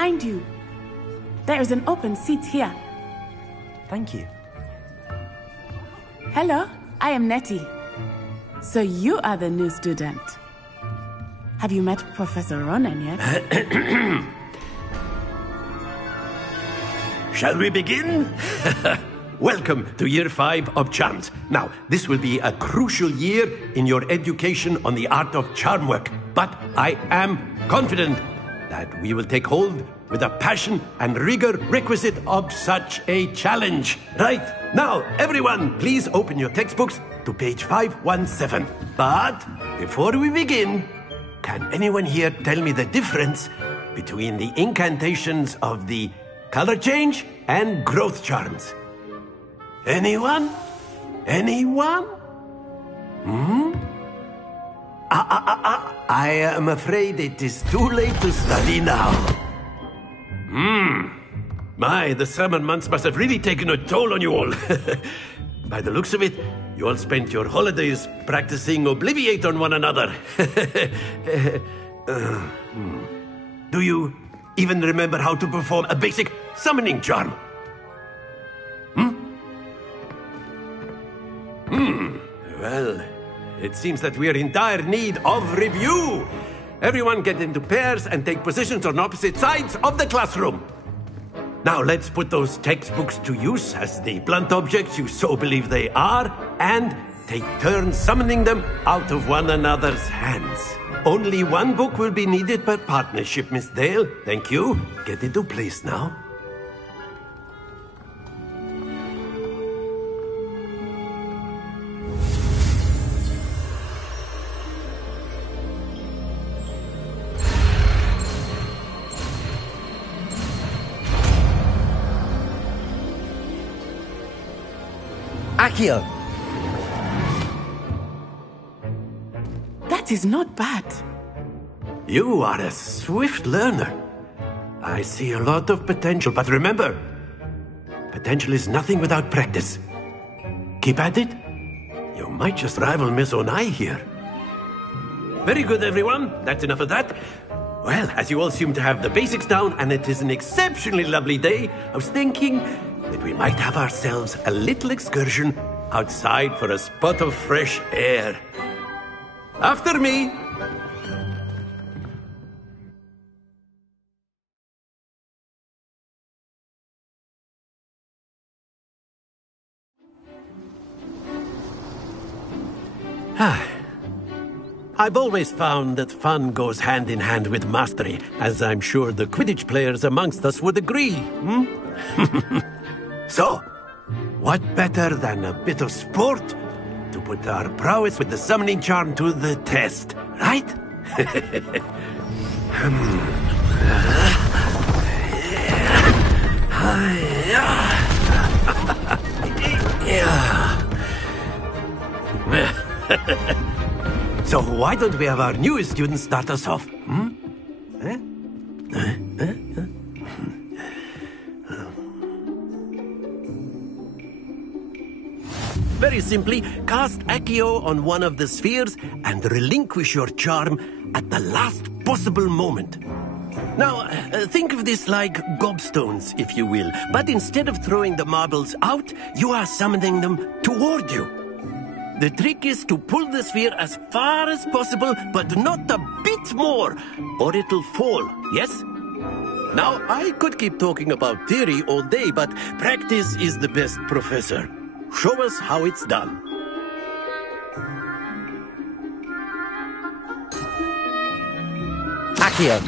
behind you. There is an open seat here. Thank you. Hello, I am Nettie. So you are the new student. Have you met Professor Ronan yet? Shall we begin? Welcome to Year 5 of Charms. Now, this will be a crucial year in your education on the art of charm work. But I am confident that we will take hold with the passion and rigor requisite of such a challenge. Right, now, everyone, please open your textbooks to page 517. But before we begin, can anyone here tell me the difference between the incantations of the color change and growth charms? Anyone? Anyone? I am afraid it is too late to study now. My, the summer months must have really taken a toll on you all. By the looks of it, you all spent your holidays practicing Obliviate on one another. Do you even remember how to perform a basic summoning charm? Well, it seems that we are in dire need of review. Everyone get into pairs and take positions on opposite sides of the classroom. Now let's put those textbooks to use as the blunt objects you so believe they are, and take turns summoning them out of one another's hands. Only one book will be needed per partnership, Miss Dale. Thank you. Get into place now. Accio! That is not bad. You are a swift learner. I see a lot of potential, but remember, potential is nothing without practice. Keep at it. You might just rival Miss Onai here. Very good, everyone. That's enough of that. Well, as you all seem to have the basics down, and it is an exceptionally lovely day, I was thinking that we might have ourselves a little excursion outside for a spot of fresh air. After me. I've always found that fun goes hand in hand with mastery, as I'm sure the Quidditch players amongst us would agree. So, what better than a bit of sport to put our prowess with the summoning charm to the test, right? So why don't we have our newest student start us off? Very simply, cast Accio on one of the spheres and relinquish your charm at the last possible moment. Now, think of this like gobstones, if you will, but instead of throwing the marbles out, you are summoning them toward you. The trick is to pull the sphere as far as possible, but not a bit more, or it'll fall, yes? Now, I could keep talking about theory all day, but practice is the best professor. Show us how it's done. Accio!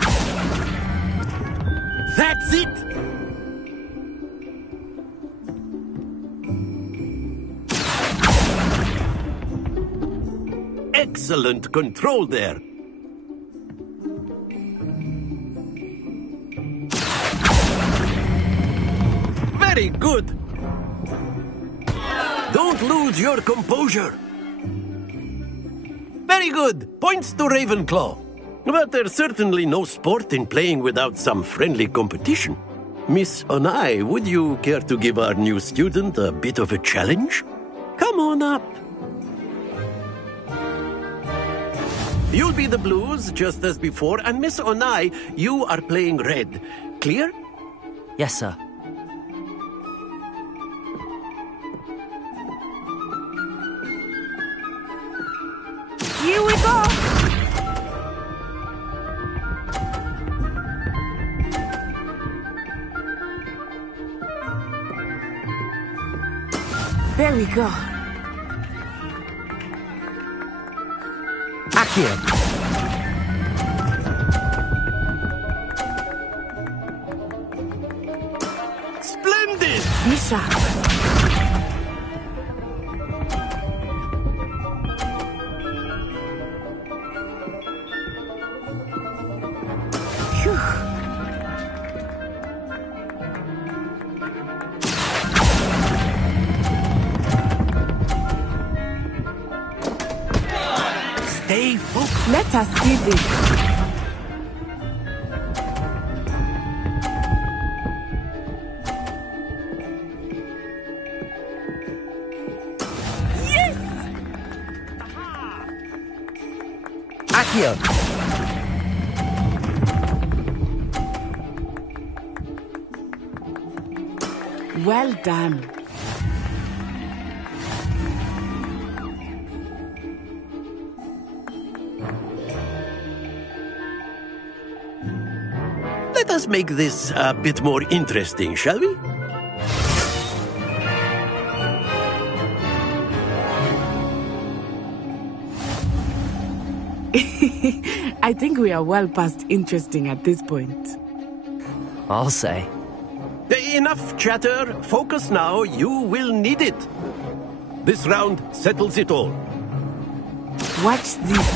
That's it! Excellent control there. Very good. Don't lose your composure. Very good. Points to Ravenclaw. But there's certainly no sport in playing without some friendly competition. Miss Onai, would you care to give our new student a bit of a challenge? Come on up. You'll be the blues, just as before, and Miss Onai, you are playing red. clear? Yes, sir. Here we go! There we go. Accio. Splendid! Be sharp. Phew. Stay focused. Let us see this. Accio. Well done. Let us make this a bit more interesting, shall we? I think we are well past interesting at this point. I'll say. Enough chatter. Focus now. You will need it. This round settles it all. Watch this.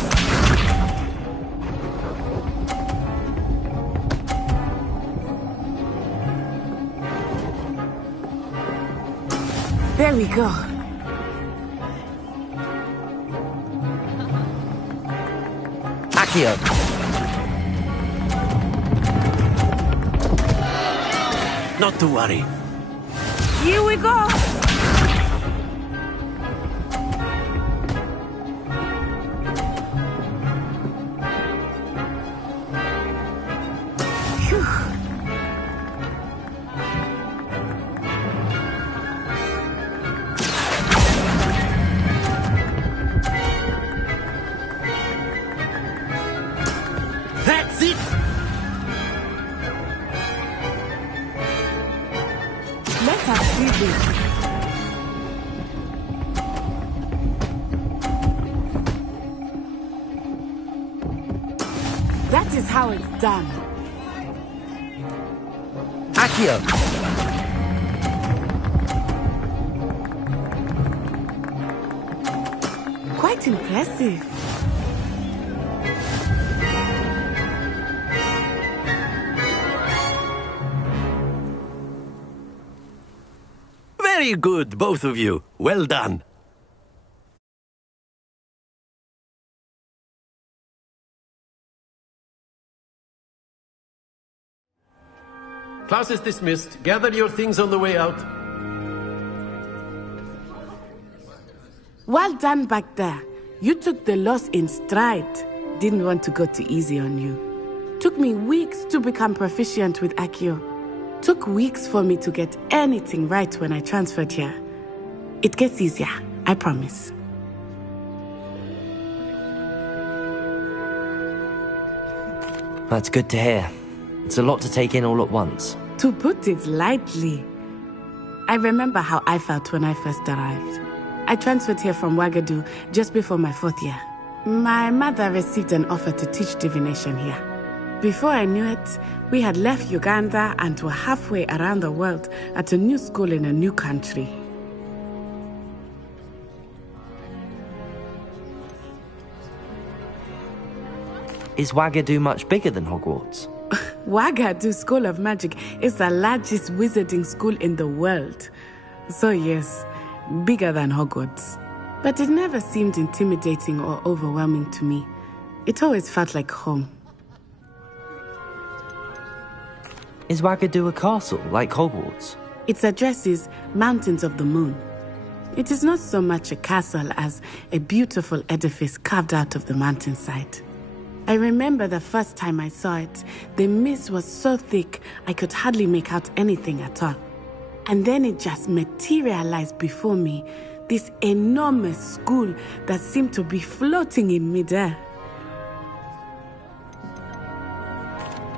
There we go. Accio. Not to worry. Here we go. Phew. That's it! Let us see this. That is how it's done. Accio. Quite impressive. Very good, both of you. Well done. Class is dismissed. Gather your things on the way out. Well done back there. You took the loss in stride. Didn't want to go too easy on you. Took me weeks to become proficient with Accio. Took weeks for me to get anything right when I transferred here. It gets easier, I promise. That's good to hear. It's a lot to take in all at once. To put it lightly, I remember how I felt when I first arrived. I transferred here from Ouagadougou just before my 4th year. My mother received an offer to teach divination here. Before I knew it, we had left Uganda and were halfway around the world at a new school in a new country. Is Ouagadougou much bigger than Hogwarts? Ouagadougou School of Magic is the largest wizarding school in the world. So yes, bigger than Hogwarts. But it never seemed intimidating or overwhelming to me. It always felt like home. Is Ouagadougou a castle, like Hogwarts? Its address is Mountains of the Moon. It is not so much a castle as a beautiful edifice carved out of the mountainside. I remember the first time I saw it, the mist was so thick I could hardly make out anything at all. And then it just materialized before me, this enormous school that seemed to be floating in midair.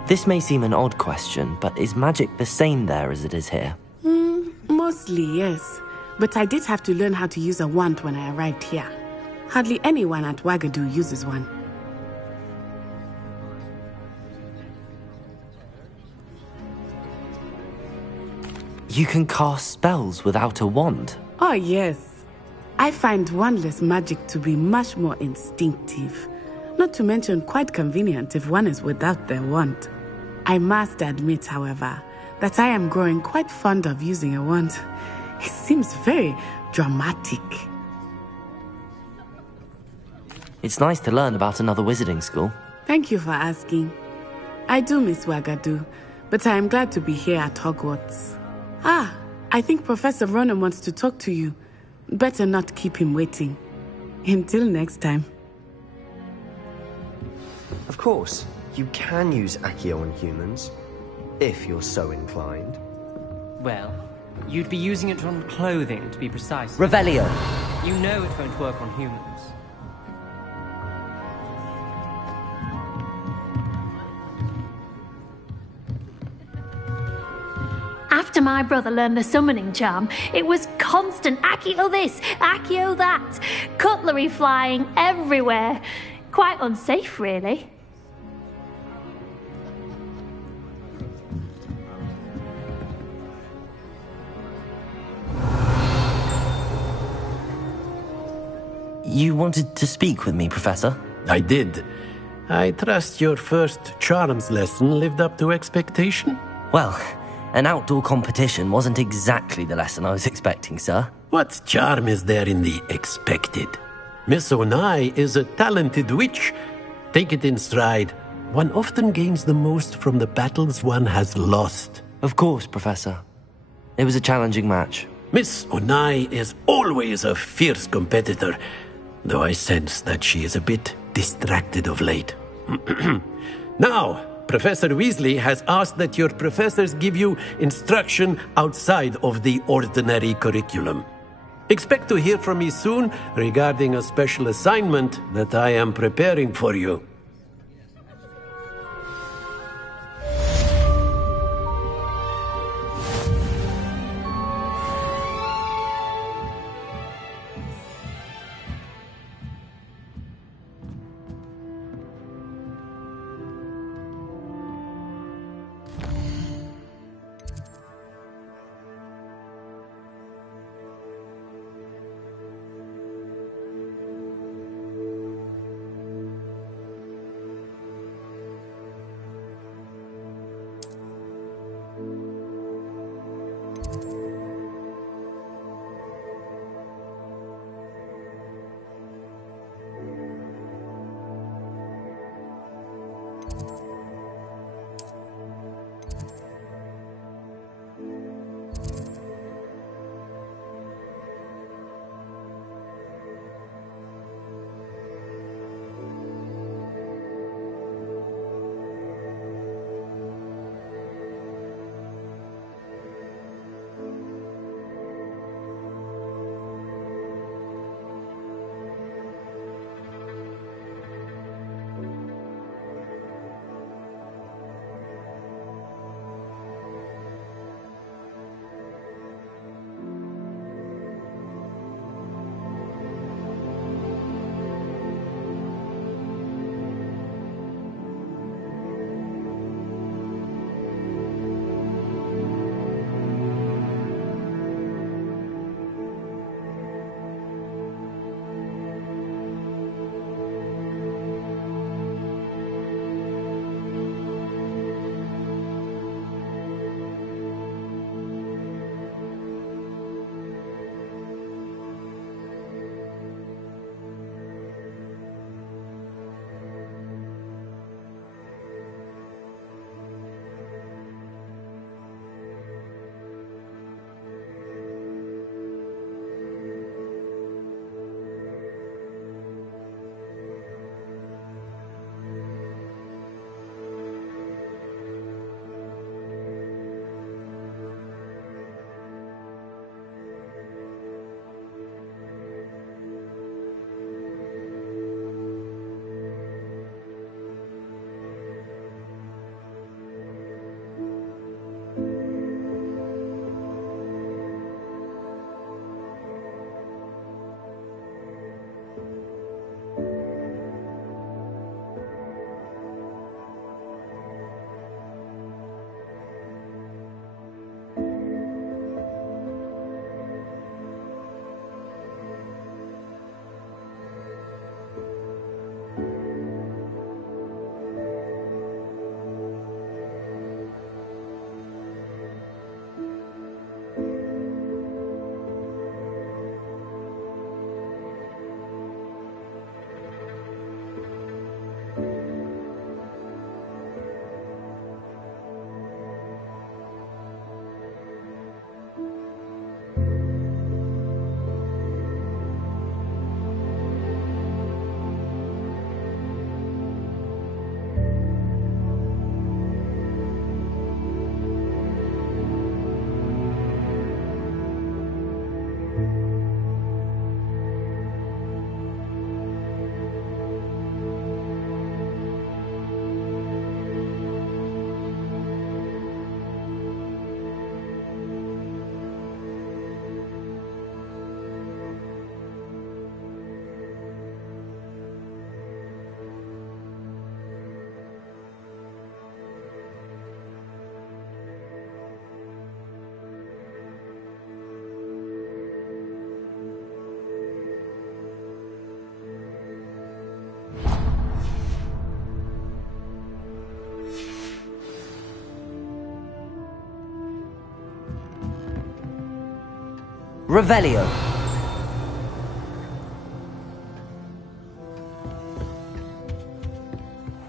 This may seem an odd question, but is magic the same there as it is here? Mostly, yes. But I did have to learn how to use a wand when I arrived here. Hardly anyone at Wagadu uses one. You can cast spells without a wand? Oh, yes. I find wandless magic to be much more instinctive. Not to mention quite convenient if one is without their wand. I must admit, however, that I am growing quite fond of using a wand. It seems very dramatic. It's nice to learn about another wizarding school. Thank you for asking. I do miss Wagadu, but I am glad to be here at Hogwarts. I think Professor Ronan wants to talk to you. Better not keep him waiting. Until next time. Of course, you can use Accio on humans, if you're so inclined. Well, you'd be using it on clothing, to be precise. Revelio! You know it won't work on humans. After my brother learned the summoning charm, it was constant Accio this, Accio that. Cutlery flying everywhere. Quite unsafe, really. You wanted to speak with me, Professor? I did. I trust your first charms lesson lived up to expectation? Well, an outdoor competition wasn't exactly the lesson I was expecting, sir. What charm is there in the expected? Miss Onai is a talented witch. Take it in stride. One often gains the most from the battles one has lost. Of course, Professor. It was a challenging match. Miss Onai is always a fierce competitor, though I sense that she is a bit distracted of late. Now, Professor Weasley has asked that your professors give you instruction outside of the ordinary curriculum. Expect to hear from me soon regarding a special assignment that I am preparing for you. Revelio.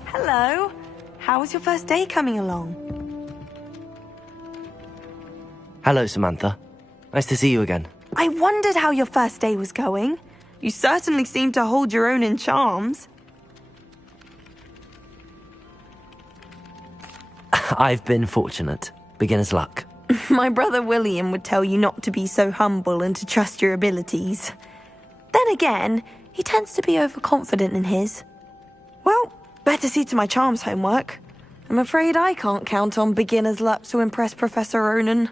Hello. How was your first day coming along? Hello, Samantha. Nice to see you again. I wondered how your first day was going. You certainly seem to hold your own in charms. I've been fortunate. Beginner's luck. My brother William would tell you not to be so humble and to trust your abilities. Then again, he tends to be overconfident in his. Well, better see to my charms homework. I'm afraid I can't count on beginner's luck to impress Professor Ronan.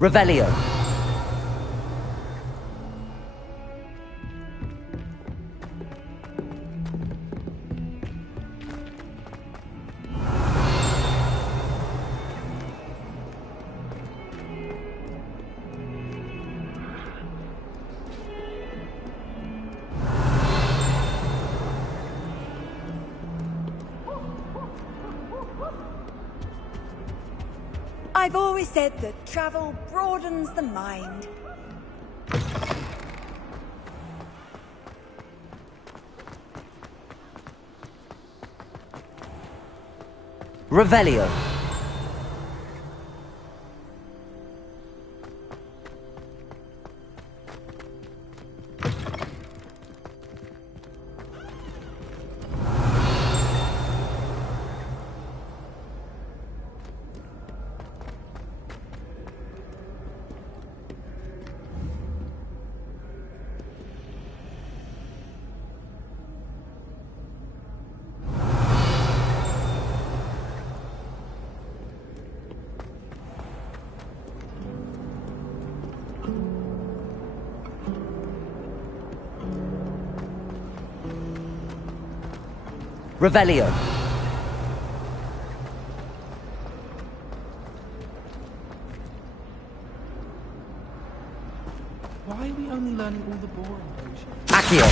Revelio. I've always said that travel broadens the mind. Revelio. Revelio. Why are we only learning all the boring potions? Accio.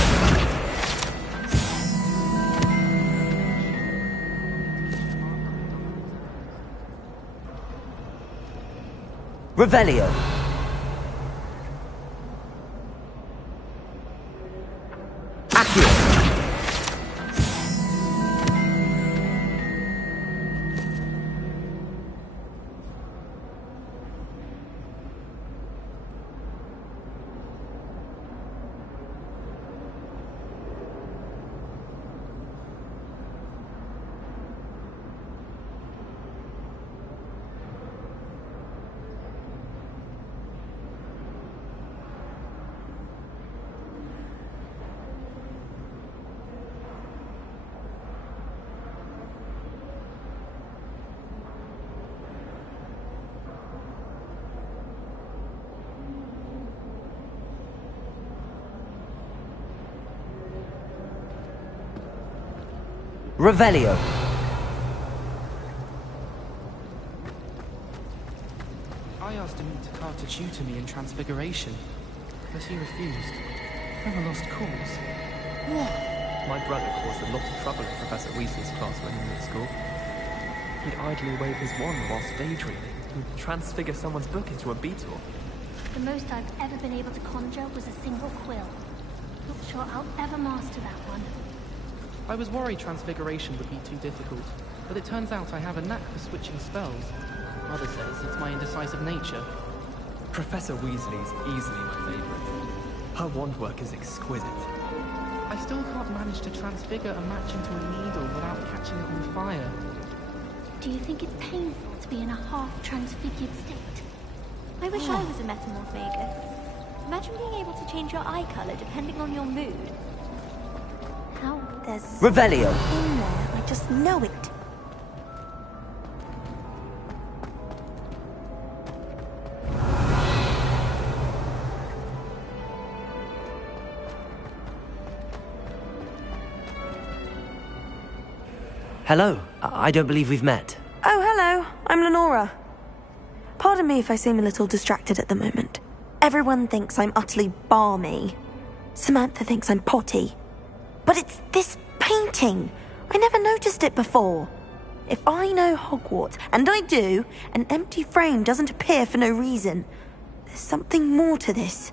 Revelio. Accio. Revelio. I asked him to come to tutor me in Transfiguration, but he refused. Never lost cause. What? My brother caused a lot of trouble in Professor Weasley's class when he was at school. He'd idly wave his wand whilst daydreaming and transfigure someone's book into a beetle. The most I've ever been able to conjure was a single quill. Not sure I'll ever master that one. I was worried transfiguration would be too difficult, but it turns out I have a knack for switching spells. Mother says it's my indecisive nature. Professor Weasley's easily my favourite. Her wand work is exquisite. I still can't manage to transfigure a match into a needle without catching it on fire. Do you think it's painful to be in a half-transfigured state? I wish I was a metamorphagus. Imagine being able to change your eye colour depending on your mood. How? There's Revelio. in there. I just know it. Hello. I don't believe we've met. Oh, hello. I'm Lenora. Pardon me if I seem a little distracted at the moment. Everyone thinks I'm utterly balmy. Samantha thinks I'm potty. But it's this painting. I never noticed it before. If I know Hogwarts, and I do, an empty frame doesn't appear for no reason. There's something more to this.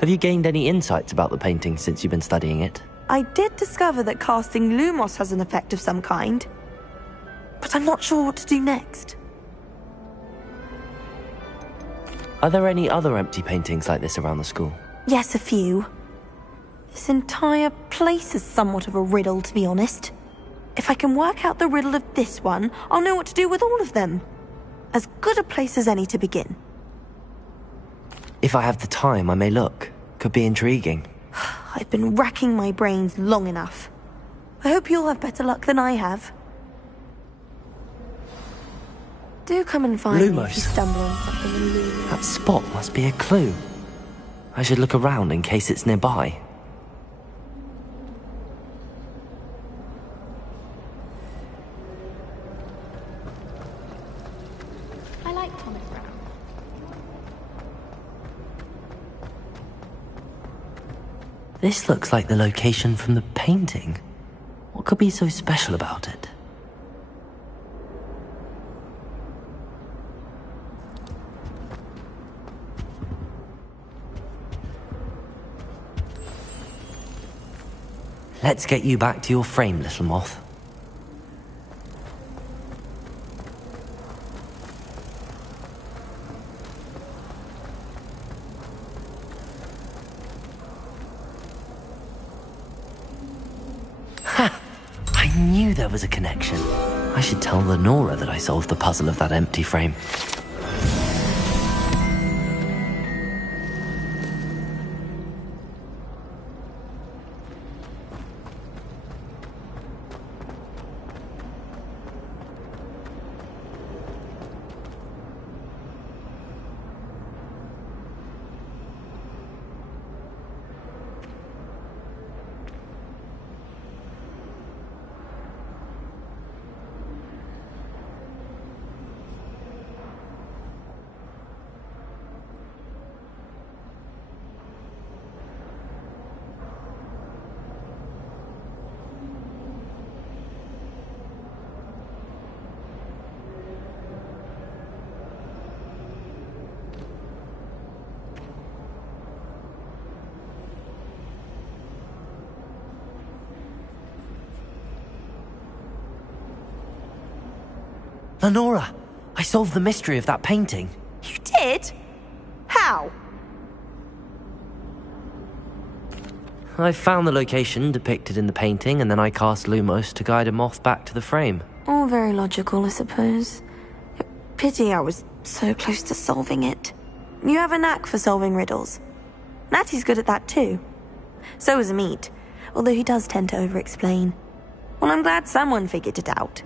Have you gained any insights about the painting since you've been studying it? I did discover that casting Lumos has an effect of some kind. But I'm not sure what to do next. Are there any other empty paintings like this around the school? Yes, a few. This entire place is somewhat of a riddle, to be honest. If I can work out the riddle of this one, I'll know what to do with all of them. As good a place as any to begin. If I have the time, I may look. Could be intriguing. I've been racking my brains long enough. I hope you'll have better luck than I have. Do come and find me if you Lumos. stumble on something illuminating. That spot must be a clue. I should look around in case it's nearby. I like Thomas Brown. This looks like the location from the painting. What could be so special about it? Let's get you back to your frame, little moth. Ha! I knew there was a connection. I should tell Lenora that I solved the puzzle of that empty frame. Lenora, I solved the mystery of that painting. You did? How? I found the location depicted in the painting, and then I cast Lumos to guide a moth back to the frame. All very logical, I suppose. Pity I was so close to solving it. You have a knack for solving riddles. Natty's good at that too. So is Amit, although he does tend to over-explain. Well, I'm glad someone figured it out.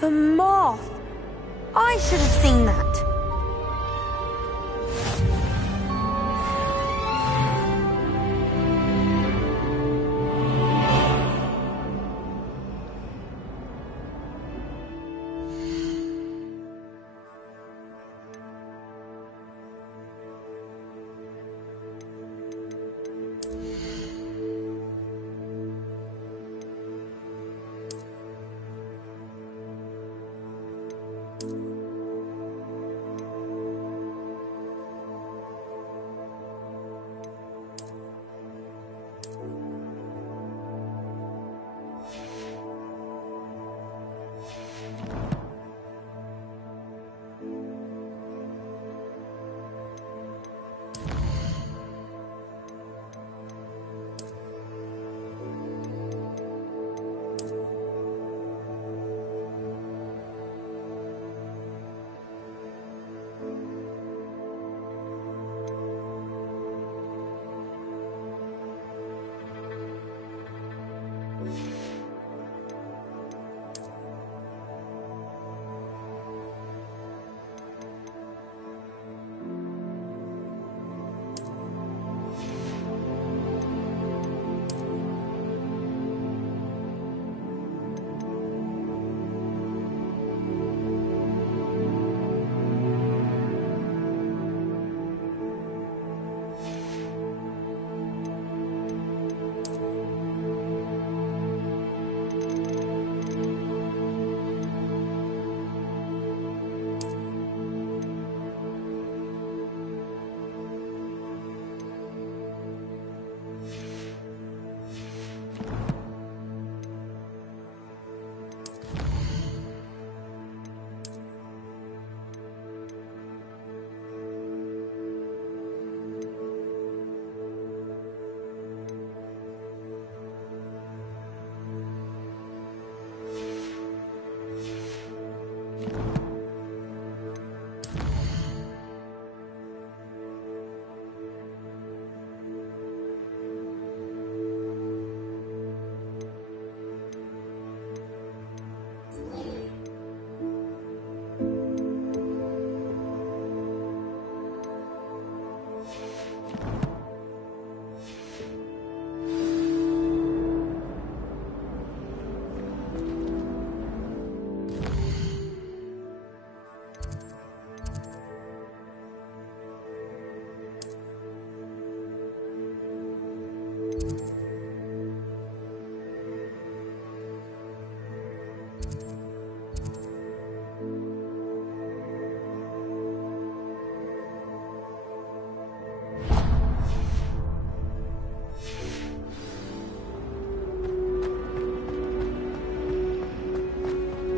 The moth! I should have seen that.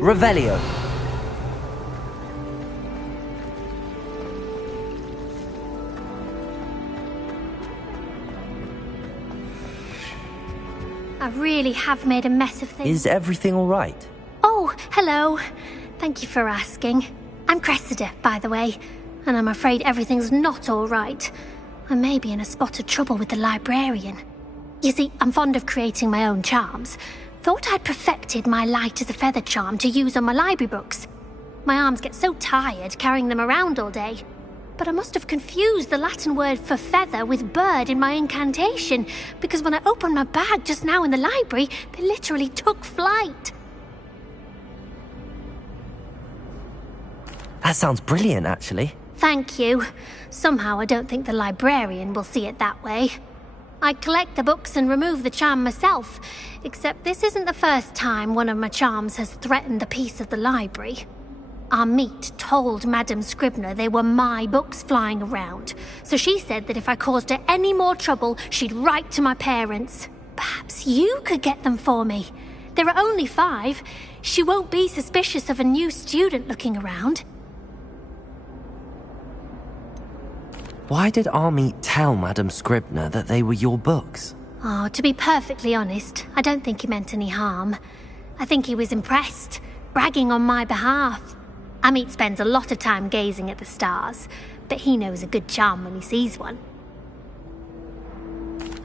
Revelio. I really have made a mess of things. Is everything all right? Oh, hello. Thank you for asking. I'm Cressida, by the way, and I'm afraid everything's not all right. I may be in a spot of trouble with the librarian. You see, I'm fond of creating my own charms. Thought I'd perfected my light as a feather charm to use on my library books. My arms get so tired carrying them around all day. But I must have confused the Latin word for feather with bird in my incantation, because when I opened my bag just now in the library, they literally took flight. That sounds brilliant, actually. Thank you. Somehow I don't think the librarian will see it that way. I collect the books and remove the charm myself, except this isn't the first time one of my charms has threatened the peace of the library. Amit told Madame Scribner they were my books flying around, so she said that if I caused her any more trouble, she'd write to my parents. Perhaps you could get them for me. There are only 5. She won't be suspicious of a new student looking around. Why did Army tell Madam Scribner that they were your books? Oh, to be perfectly honest, I don't think he meant any harm. I think he was impressed, bragging on my behalf. Amit spends a lot of time gazing at the stars, but he knows a good charm when he sees one.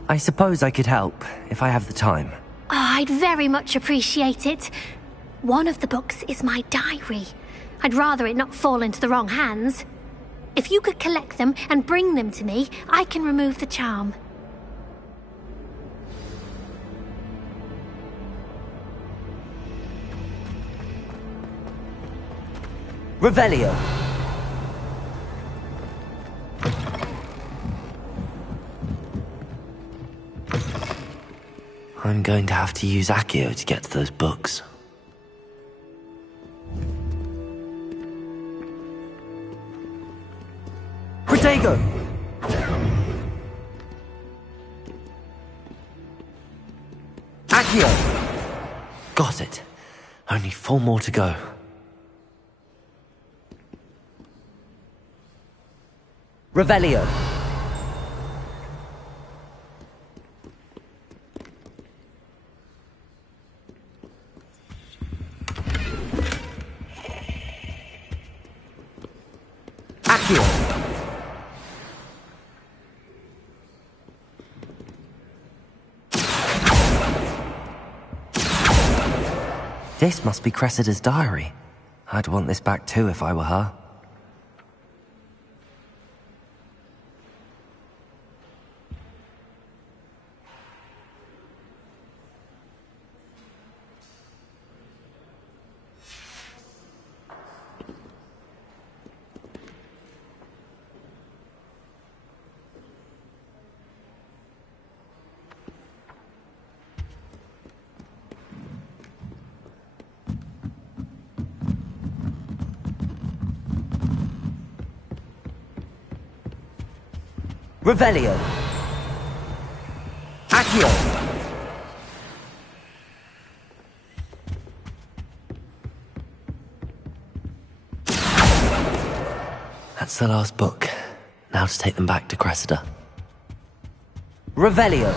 I suppose I could help, if I have the time. Oh, I'd very much appreciate it. One of the books is my diary. I'd rather it not fall into the wrong hands. If you could collect them and bring them to me, I can remove the charm. Revelio! I'm going to have to use Accio to get to those books. Protego! Accio! Got it. Only 4 more to go. Revelio. Accio. This must be Cressida's diary. I'd want this back too if I were her. Revelio. Accio. That's the last book. Now to take them back to Cressida. Revelio.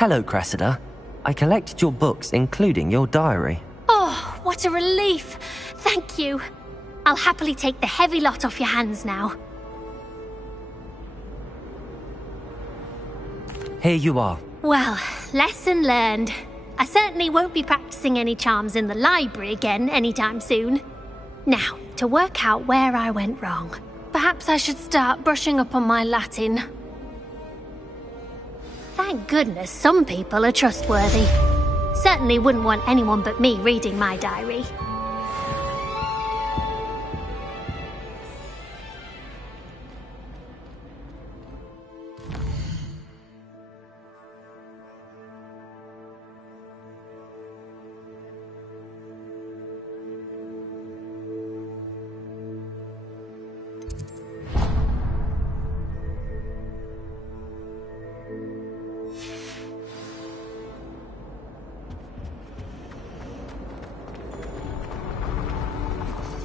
Hello, Cressida. I collected your books, including your diary. Oh, what a relief. Thank you. I'll happily take the heavy lot off your hands now. Here you are. Well, lesson learned. I certainly won't be practicing any charms in the library again anytime soon. Now, to work out where I went wrong. Perhaps I should start brushing up on my Latin. Thank goodness some people are trustworthy. Certainly wouldn't want anyone but me reading my diary.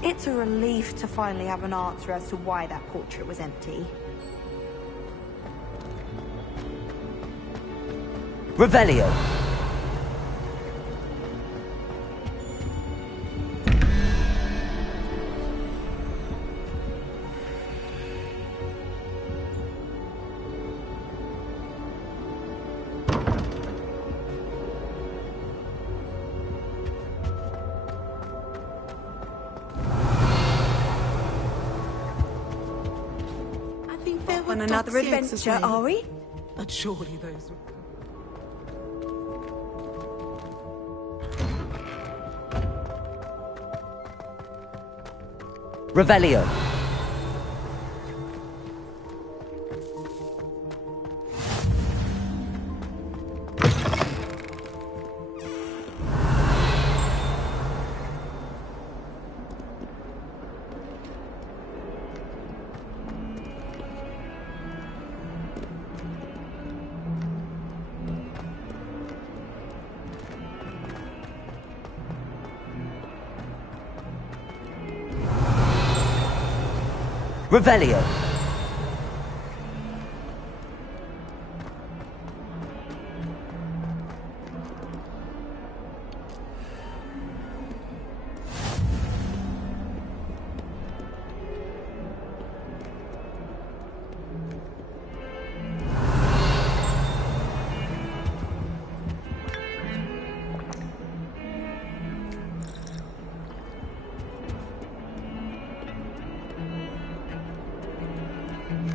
It's a relief to finally have an answer as to why that portrait was empty. Revelio. on another adventure, are we? But surely those... Revelio. Revelio.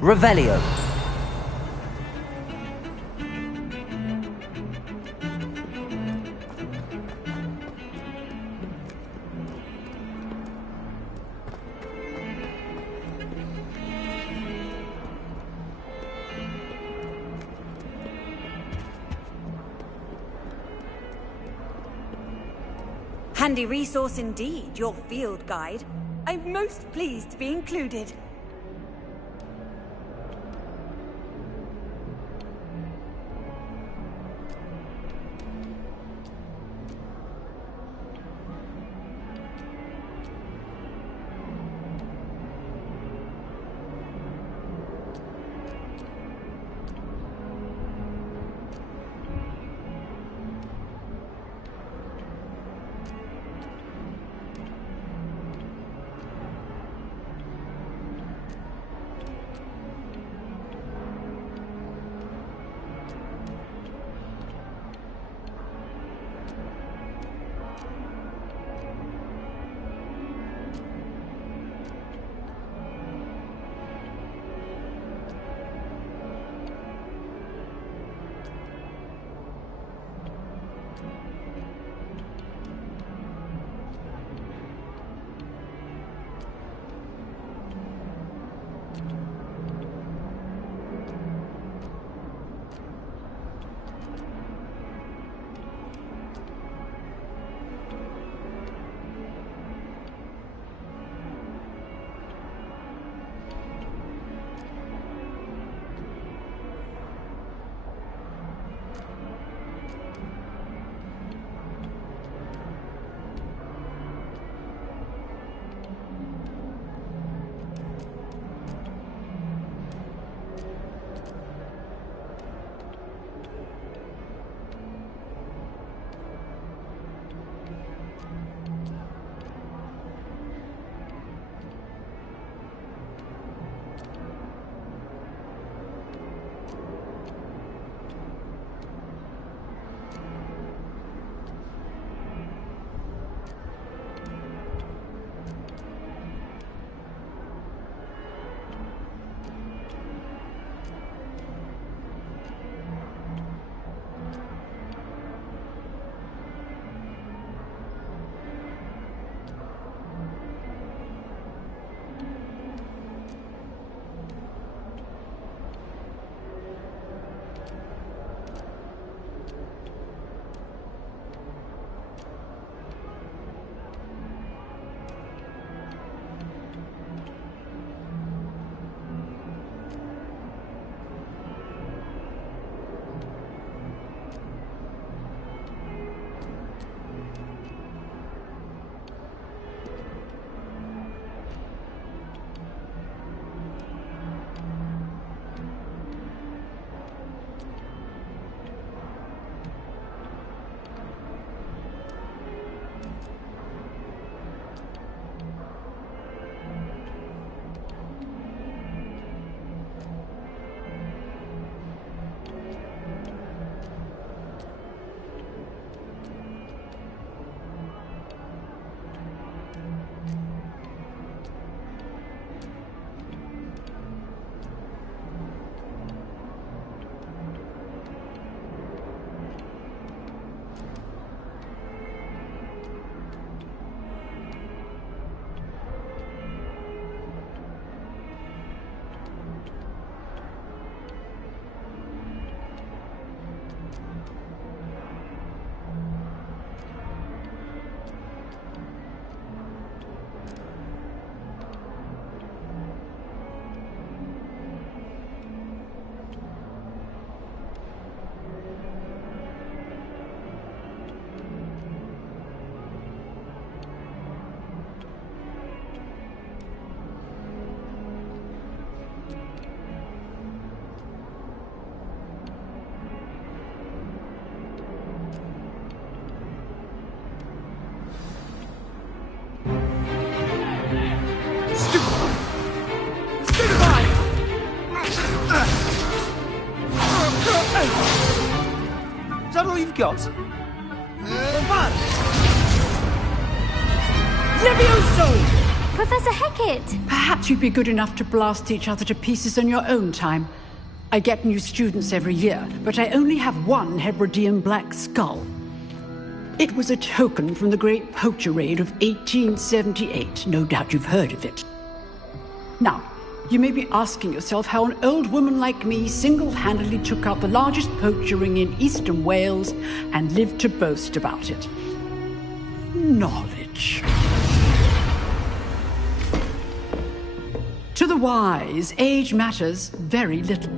Revelio. Handy resource indeed, your field guide. I'm most pleased to be included. you've got? Levioso! Professor Hecat! Perhaps you'd be good enough to blast each other to pieces on your own time. I get new students every year, but I only have one Hebridean black skull. It was a token from the Great Poacher Raid of 1878. No doubt you've heard of it. Now, you may be asking yourself how an old woman like me single-handedly took out the largest poacher ring in eastern Wales and lived to boast about it. Knowledge. To the wise, age matters very little.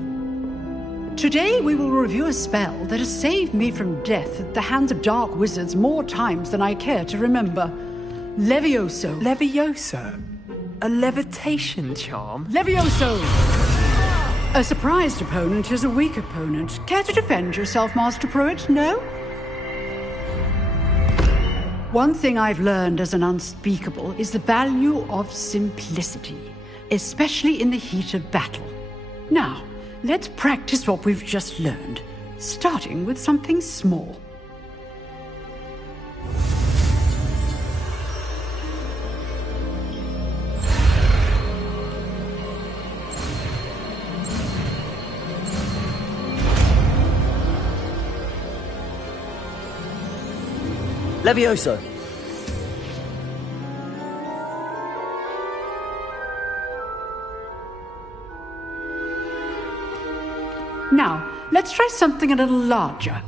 Today we will review a spell that has saved me from death at the hands of dark wizards more times than I care to remember. Levioso. Levioso? A levitation charm? Levioso! A surprised opponent is a weak opponent. Care to defend yourself, Master Pruitt? No? One thing I've learned as an unspeakable is the value of simplicity, especially in the heat of battle. Now, let's practice what we've just learned, starting with something small. Levioso! Now, let's try something a little larger.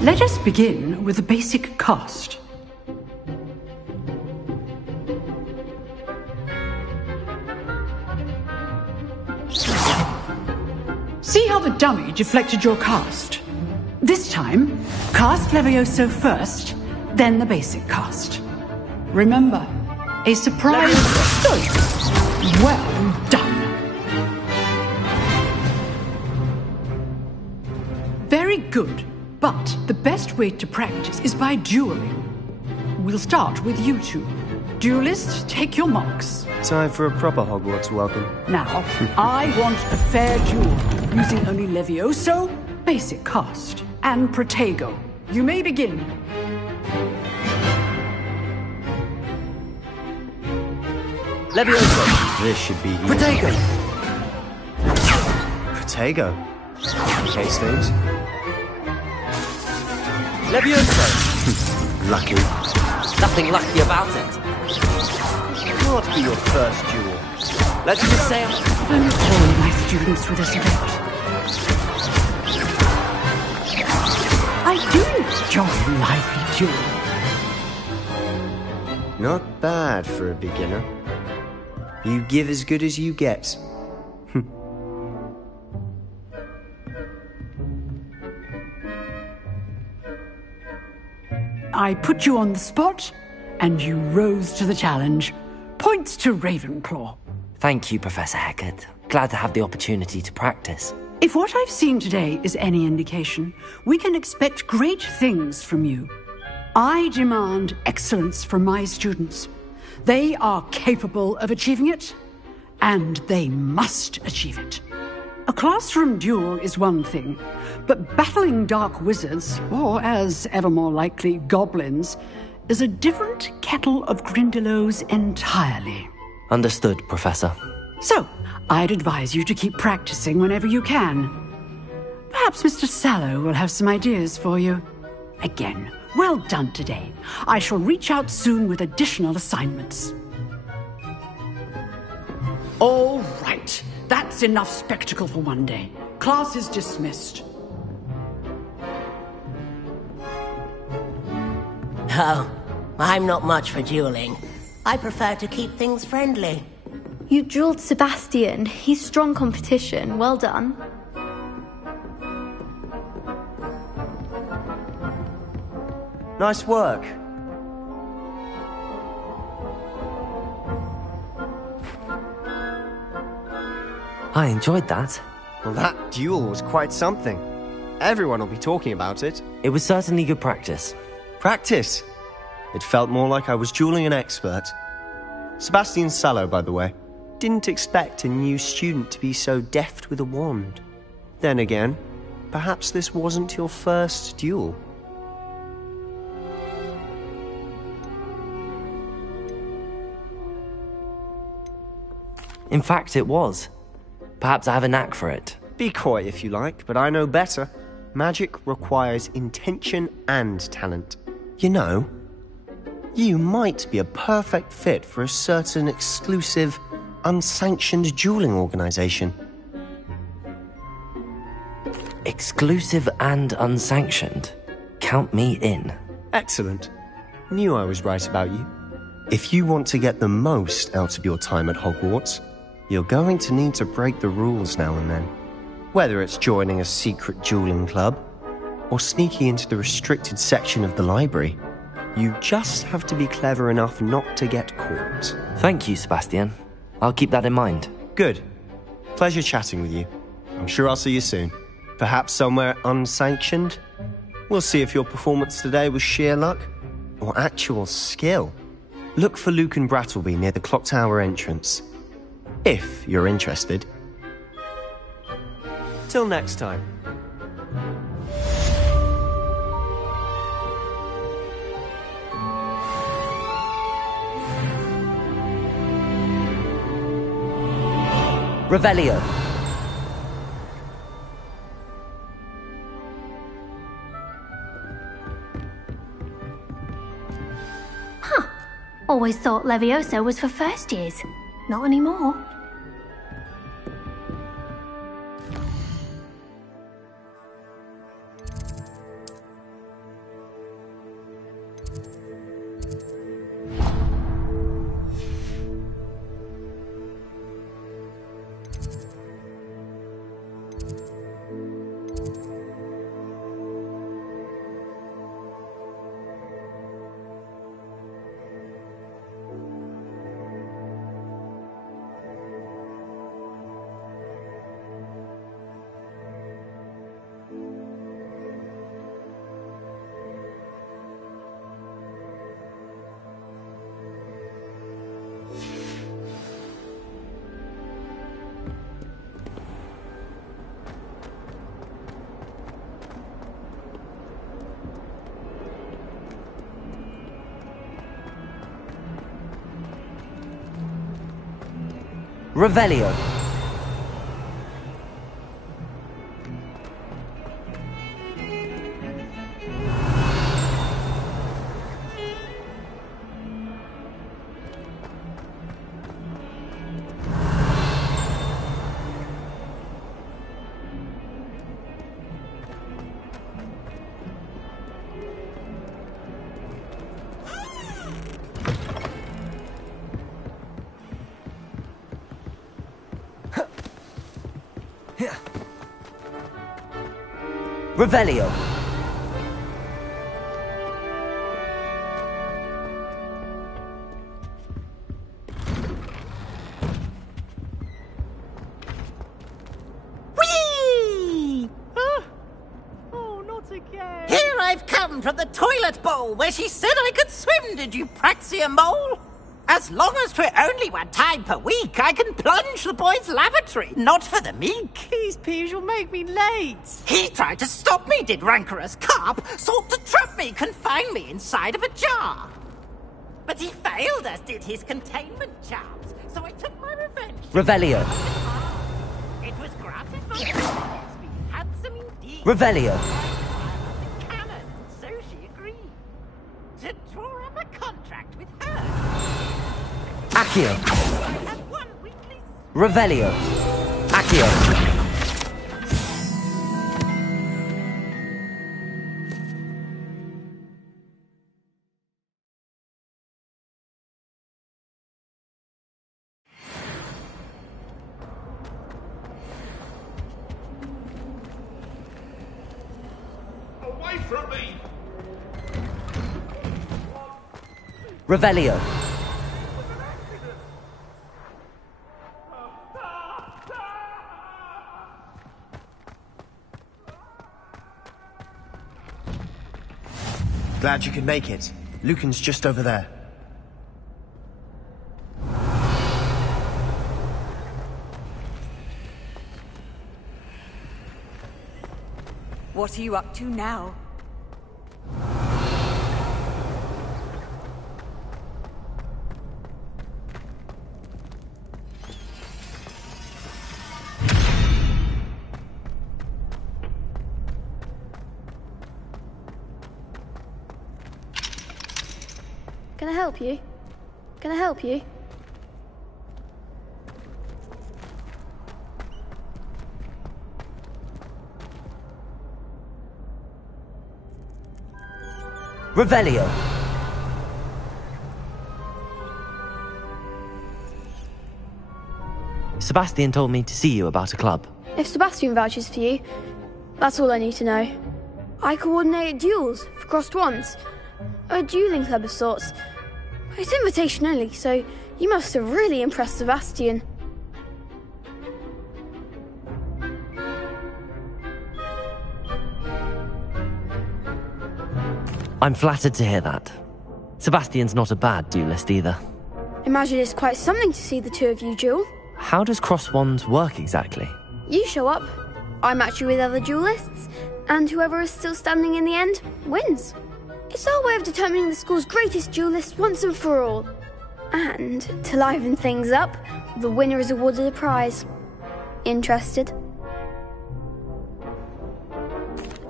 Let us begin with the basic cast. See how the dummy deflected your cast? This time, cast Levioso first, then the basic cast. Remember, a surprise... Well done. Very good. But the best way to practice is by dueling. We'll start with you two. Duelists, take your marks. Time for a proper Hogwarts welcome. Now, I want a fair duel, using only Levioso, basic cast, and Protego. You may begin. Levioso! This should be easy. Protego! Protego? Hastings? Levioso! Lucky. Nothing lucky about it. What be your first duel? Let's just say I'm calling my students for this event. I do enjoy lively duel. Not bad for a beginner. You give as good as you get. I put you on the spot, and you rose to the challenge. Points to Ravenclaw. Thank you, Professor Hecat. Glad to have the opportunity to practice. If what I've seen today is any indication, we can expect great things from you. I demand excellence from my students. They are capable of achieving it, and they must achieve it. A classroom duel is one thing, but battling dark wizards, or as ever more likely, goblins, is a different kettle of Grindylows entirely. Understood, Professor. So, I'd advise you to keep practicing whenever you can. Perhaps Mr. Sallow will have some ideas for you. Again, well done today. I shall reach out soon with additional assignments. All right. That's enough spectacle for one day. Class is dismissed. Oh, I'm not much for dueling. I prefer to keep things friendly. You dueled Sebastian. He's strong competition. Well done. Nice work. I enjoyed that. Well, that duel was quite something. Everyone will be talking about it. It was certainly good practice. Practice? It felt more like I was dueling an expert. Sebastian Sallow, by the way. Didn't expect a new student to be so deft with a wand. Then again, perhaps this wasn't your first duel. In fact, it was. Perhaps I have a knack for it. Be coy if you like, but I know better. Magic requires intention and talent. You know, you might be a perfect fit for a certain exclusive, unsanctioned dueling organization. Exclusive and unsanctioned? Count me in. Excellent. Knew I was right about you. If you want to get the most out of your time at Hogwarts, you're going to need to break the rules now and then. Whether it's joining a secret dueling club, or sneaking into the restricted section of the library, you just have to be clever enough not to get caught. Thank you, Sebastian. I'll keep that in mind. Good. Pleasure chatting with you. I'm sure I'll see you soon. Perhaps somewhere unsanctioned? We'll see if your performance today was sheer luck, or actual skill. Look for Luke and Brattleby near the clock tower entrance. If you're interested. Till next time. Revelio. Huh. Always thought Levioso was for first years. Not anymore. Revelio. Revelio. Whee! Oh, not again. Here I've come from the toilet bowl where she said I could swim, did you praxia mole? As long as 'twere only one time per week, I can plunge the boy's lavatory, not for the meek. Please, Peeves, you'll make me late. He tried to stop me, did rancorous carp, sought to trap me, confine me inside of a jar. But he failed, as did his containment charms, so I took my revenge. Revelio. It was gratifying. Handsome indeed. Revelio. Canon, so she agreed. To draw up a contract with her. Accio. Revelio. Accio. Away from me! Revelio. Glad you could make it. Lucan's just over there. What are you up to now? Can I help you? Can I help you? Revelio. Sebastian told me to see you about a club. If Sebastian vouches for you, that's all I need to know. I coordinate duels for crossed wands. A dueling club of sorts. It's invitation only, so you must have really impressed Sebastian. I'm flattered to hear that. Sebastian's not a bad duelist either. Imagine it's quite something to see the two of you duel. How does cross wands work exactly? You show up, I match you with other duelists, and whoever is still standing in the end wins. It's our way of determining the school's greatest duelist once and for all. And, to liven things up, the winner is awarded a prize. Interested?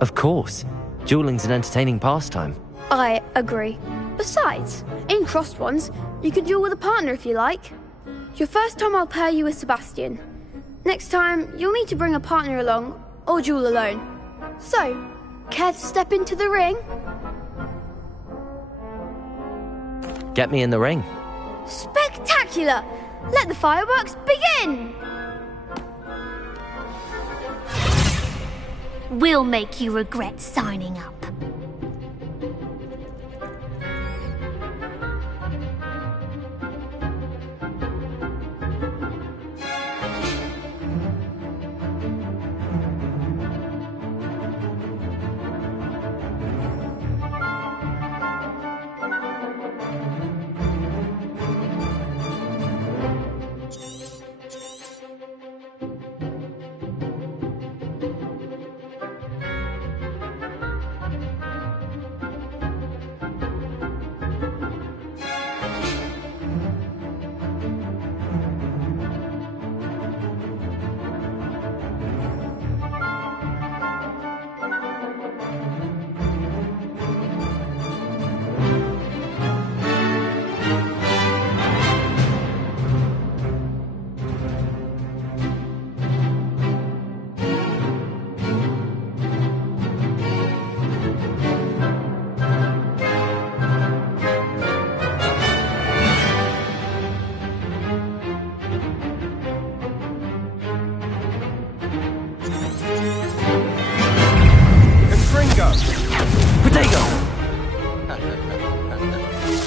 Of course. Dueling's an entertaining pastime. I agree. Besides, in crossed ones, you can duel with a partner if you like. Your first time I'll pair you with Sebastian. Next time, you'll need to bring a partner along, or duel alone. So, care to step into the ring? Get me in the ring. Spectacular! Let the fireworks begin! We'll make you regret signing up.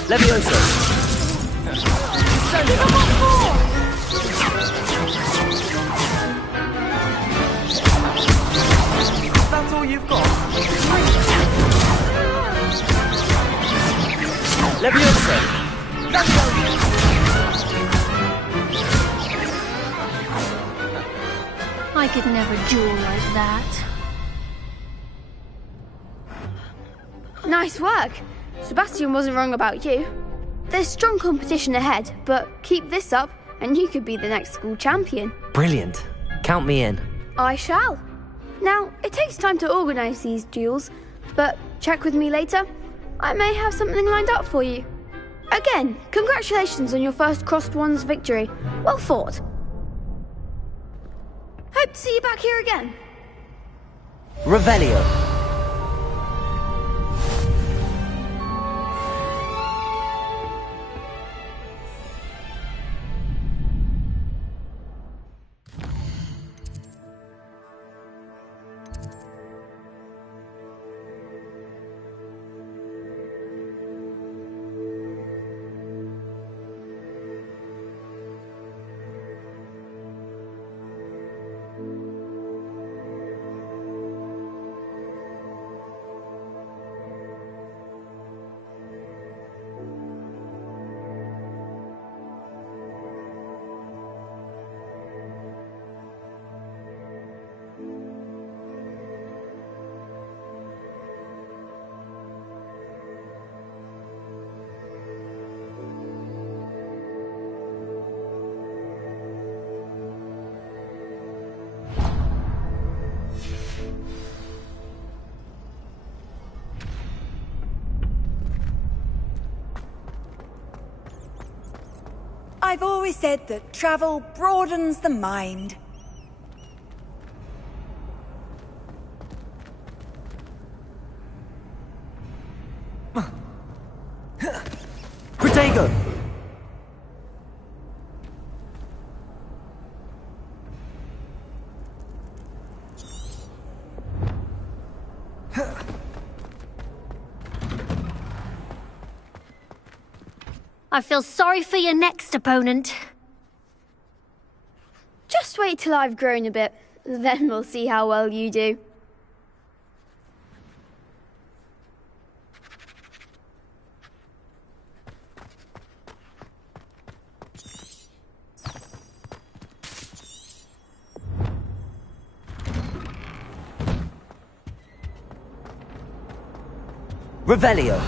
Levioso! That's all you've got? Levioso! I could never duel like that. Nice work. Sebastian wasn't wrong about you. There's strong competition ahead, but keep this up and you could be the next school champion. Brilliant. Count me in. I shall. Now, it takes time to organise these duels, but check with me later. I may have something lined up for you. Again, congratulations on your first Crossed Wands victory. Well fought. Hope to see you back here again. Revelio. I've always said that travel broadens the mind. Protego! I feel sorry for your next opponent. Just wait till I've grown a bit, then we'll see how well you do. Revelio.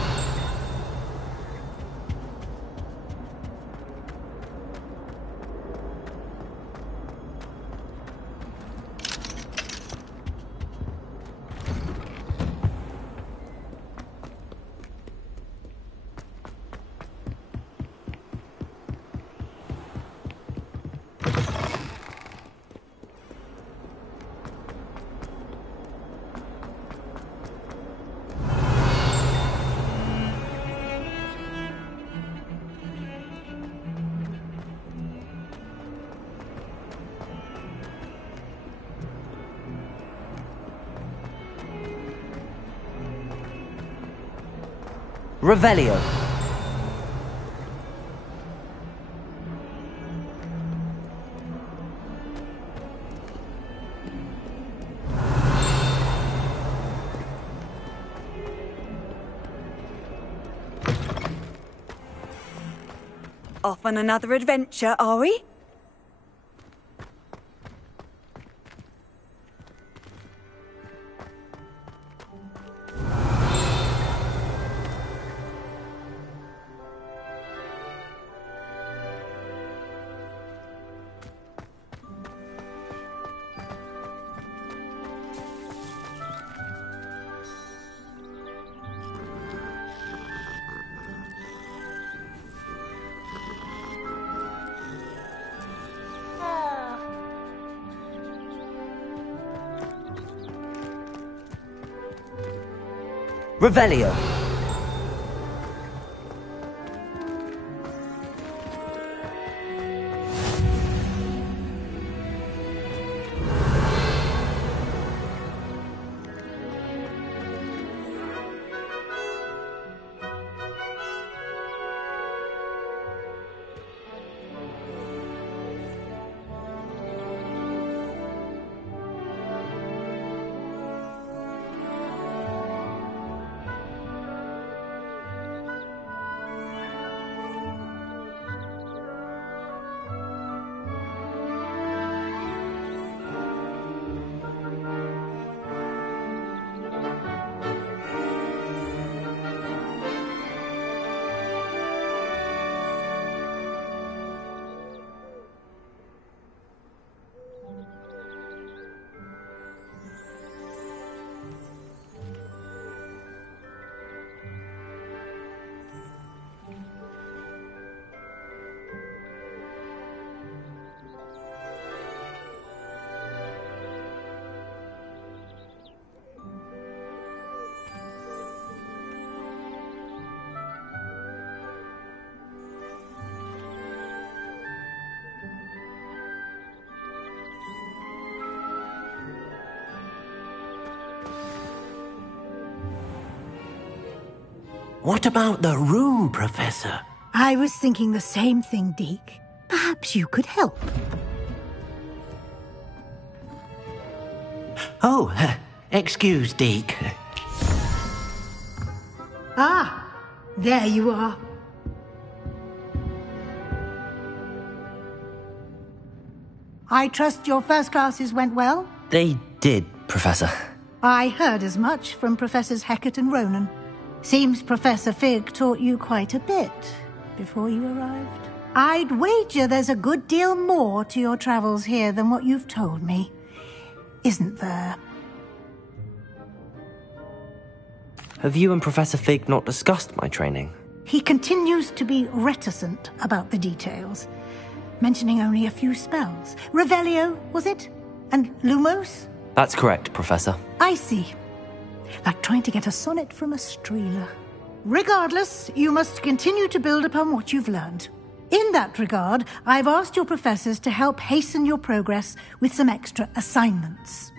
Revelio. Off on another adventure, are we? Revelio. What about the room, Professor? I was thinking the same thing, Deke. Perhaps you could help. Oh, excuse, Deke. Ah, there you are. I trust your first classes went well? They did, Professor. I heard as much from Professors Hecat and Ronan. Seems Professor Fig taught you quite a bit before you arrived. I'd wager there's a good deal more to your travels here than what you've told me. Isn't there? Have you and Professor Fig not discussed my training? He continues to be reticent about the details, mentioning only a few spells. Revelio, was it? And Lumos? That's correct, Professor. I see. Like trying to get a sonnet from a streeler. Regardless, you must continue to build upon what you've learned. In that regard, I've asked your professors to help hasten your progress with some extra assignments.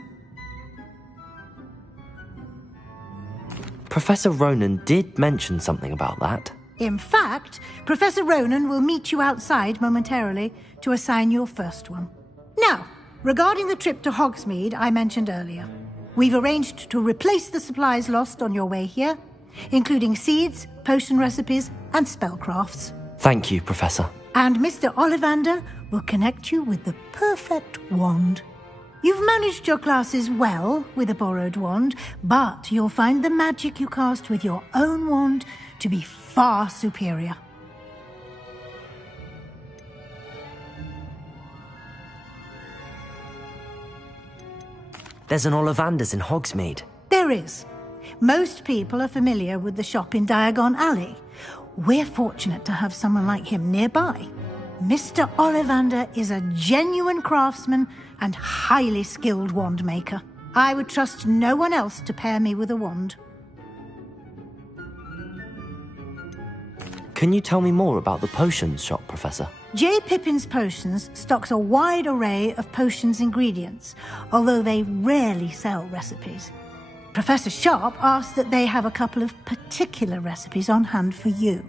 Professor Ronan did mention something about that. In fact, Professor Ronan will meet you outside momentarily to assign your first one. Now, regarding the trip to Hogsmeade I mentioned earlier, we've arranged to replace the supplies lost on your way here, including seeds, potion recipes, and spellcrafts. Thank you, Professor. And Mr. Ollivander will connect you with the perfect wand. You've managed your classes well with a borrowed wand, but you'll find the magic you cast with your own wand to be far superior. There's an Ollivander's in Hogsmeade. There is. Most people are familiar with the shop in Diagon Alley. We're fortunate to have someone like him nearby. Mr. Ollivander is a genuine craftsman and highly skilled wand maker. I would trust no one else to pair me with a wand. Can you tell me more about the potions shop, Professor? J. Pippin's Potions stocks a wide array of potions ingredients, although they rarely sell recipes. Professor Sharp asked that they have a couple of particular recipes on hand for you.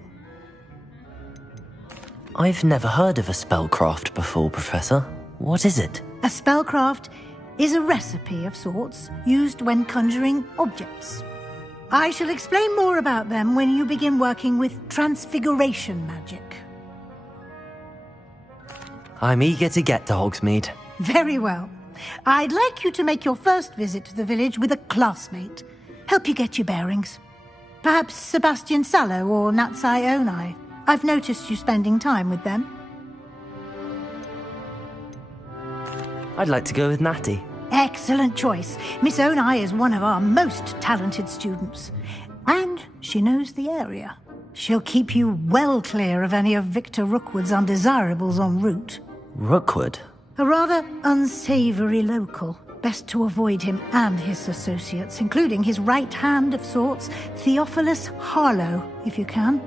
I've never heard of a spellcraft before, Professor. What is it? A spellcraft is a recipe of sorts used when conjuring objects. I shall explain more about them when you begin working with transfiguration magic. I'm eager to get to Hogsmeade. Very well. I'd like you to make your first visit to the village with a classmate. Help you get your bearings. Perhaps Sebastian Sallow or Natsai Onai. I've noticed you spending time with them. I'd like to go with Natty. Excellent choice. Miss Onai is one of our most talented students. And she knows the area. She'll keep you well clear of any of Victor Rookwood's undesirables en route. Rookwood? A rather unsavoury local. Best to avoid him and his associates, including his right hand of sorts, Theophilus Harlow, if you can.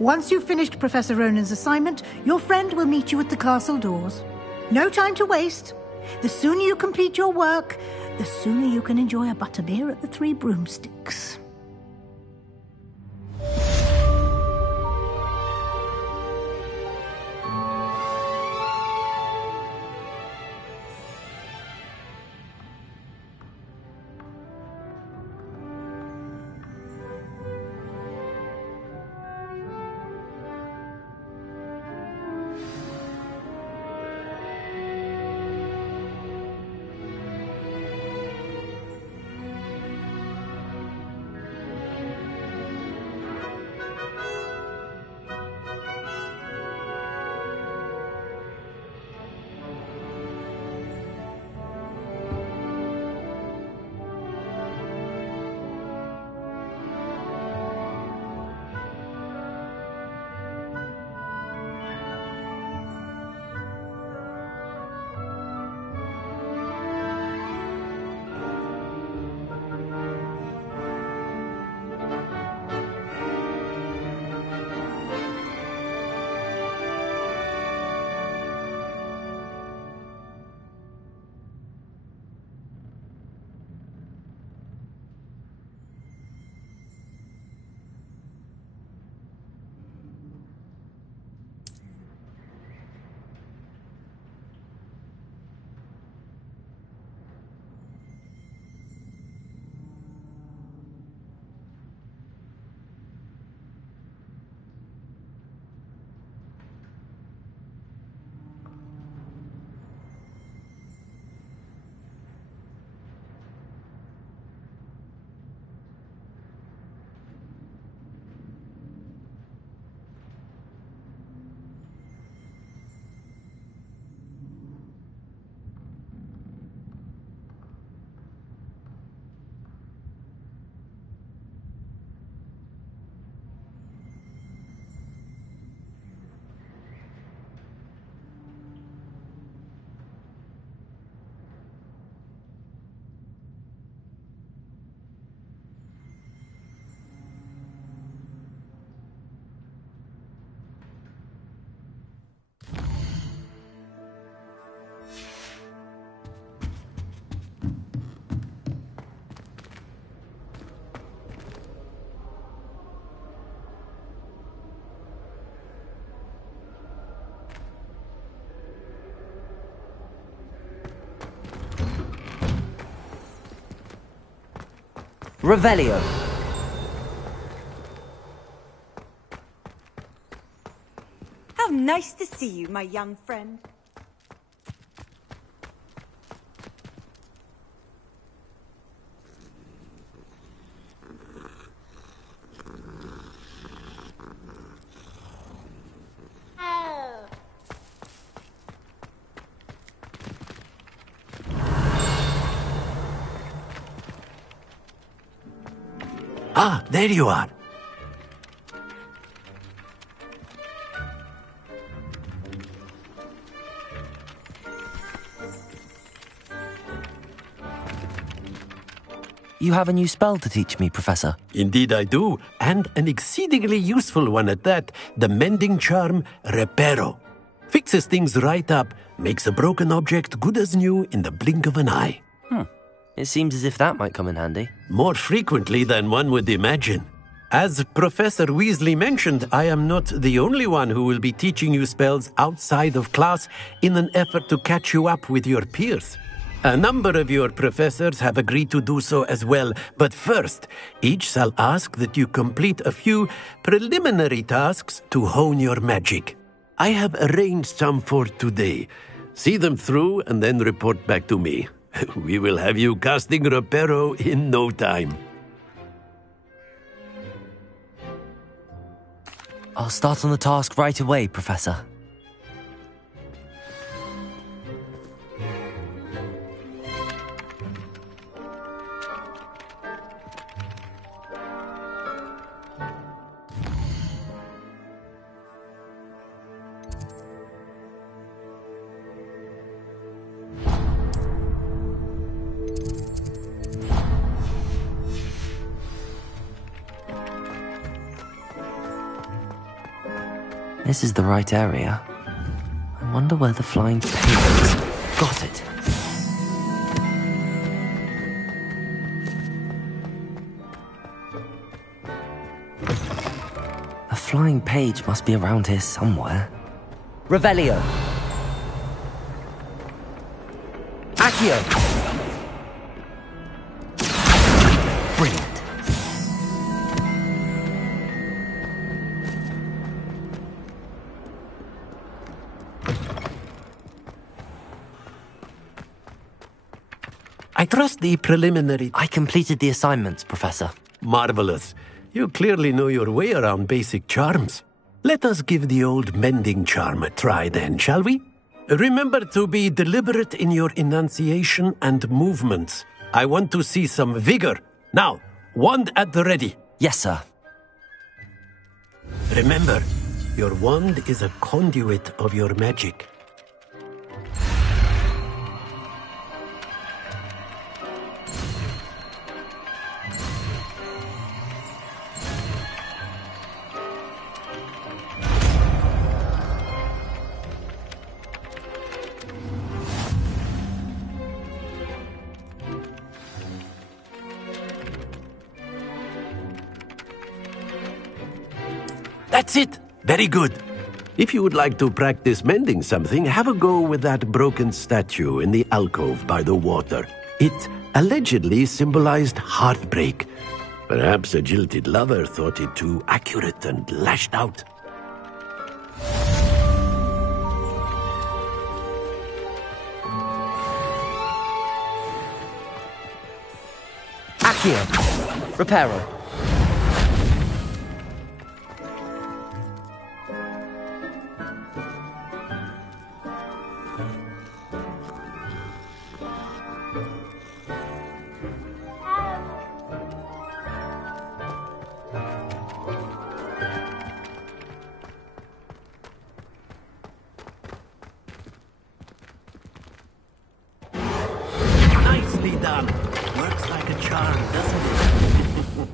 Once you've finished Professor Ronan's assignment, your friend will meet you at the castle doors. No time to waste. The sooner you complete your work, the sooner you can enjoy a butterbeer at the Three Broomsticks. Revelio. How nice to see you, my young friend. Ah, there you are. You have a new spell to teach me, Professor. Indeed I do, and an exceedingly useful one at that. The mending charm, Reparo. Fixes things right up, makes a broken object good as new in the blink of an eye. It seems as if that might come in handy. More frequently than one would imagine. As Professor Weasley mentioned, I am not the only one who will be teaching you spells outside of class in an effort to catch you up with your peers. A number of your professors have agreed to do so as well, but first, each shall ask that you complete a few preliminary tasks to hone your magic. I have arranged some for today. See them through and then report back to me. We will have you casting Reparo in no time. I'll start on the task right away, Professor. This is the right area. I wonder where the flying pig is. Got it. A flying page must be around here somewhere. Revelio. Accio. Brilliant. I trust the preliminary... I completed the assignments, Professor. Marvelous. You clearly know your way around basic charms. Let us give the old mending charm a try then, shall we? Remember to be deliberate in your enunciation and movements. I want to see some vigor. Now, wand at the ready. Yes, sir. Remember, your wand is a conduit of your magic. That's it! Very good. If you would like to practice mending something, have a go with that broken statue in the alcove by the water. It allegedly symbolized heartbreak. Perhaps a jilted lover thought it too accurate and lashed out. Accio. Reparo. Nicely done. Works like a charm, doesn't it?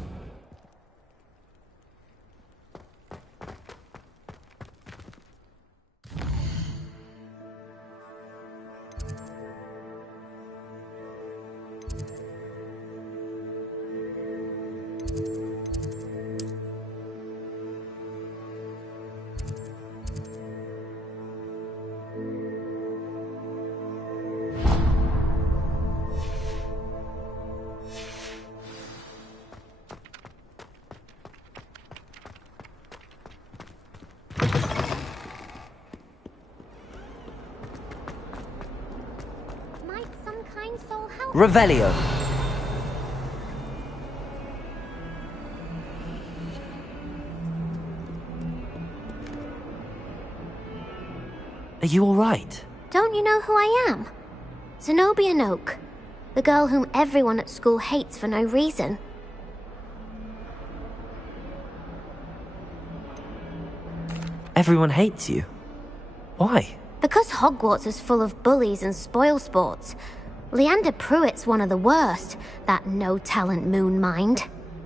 Revelio. Are you alright? Don't you know who I am? Zenobia Noak, the girl whom everyone at school hates for no reason. Everyone hates you. Why? Because Hogwarts is full of bullies and spoilsports. Leander Pruitt's one of the worst, that no-talent moon mind.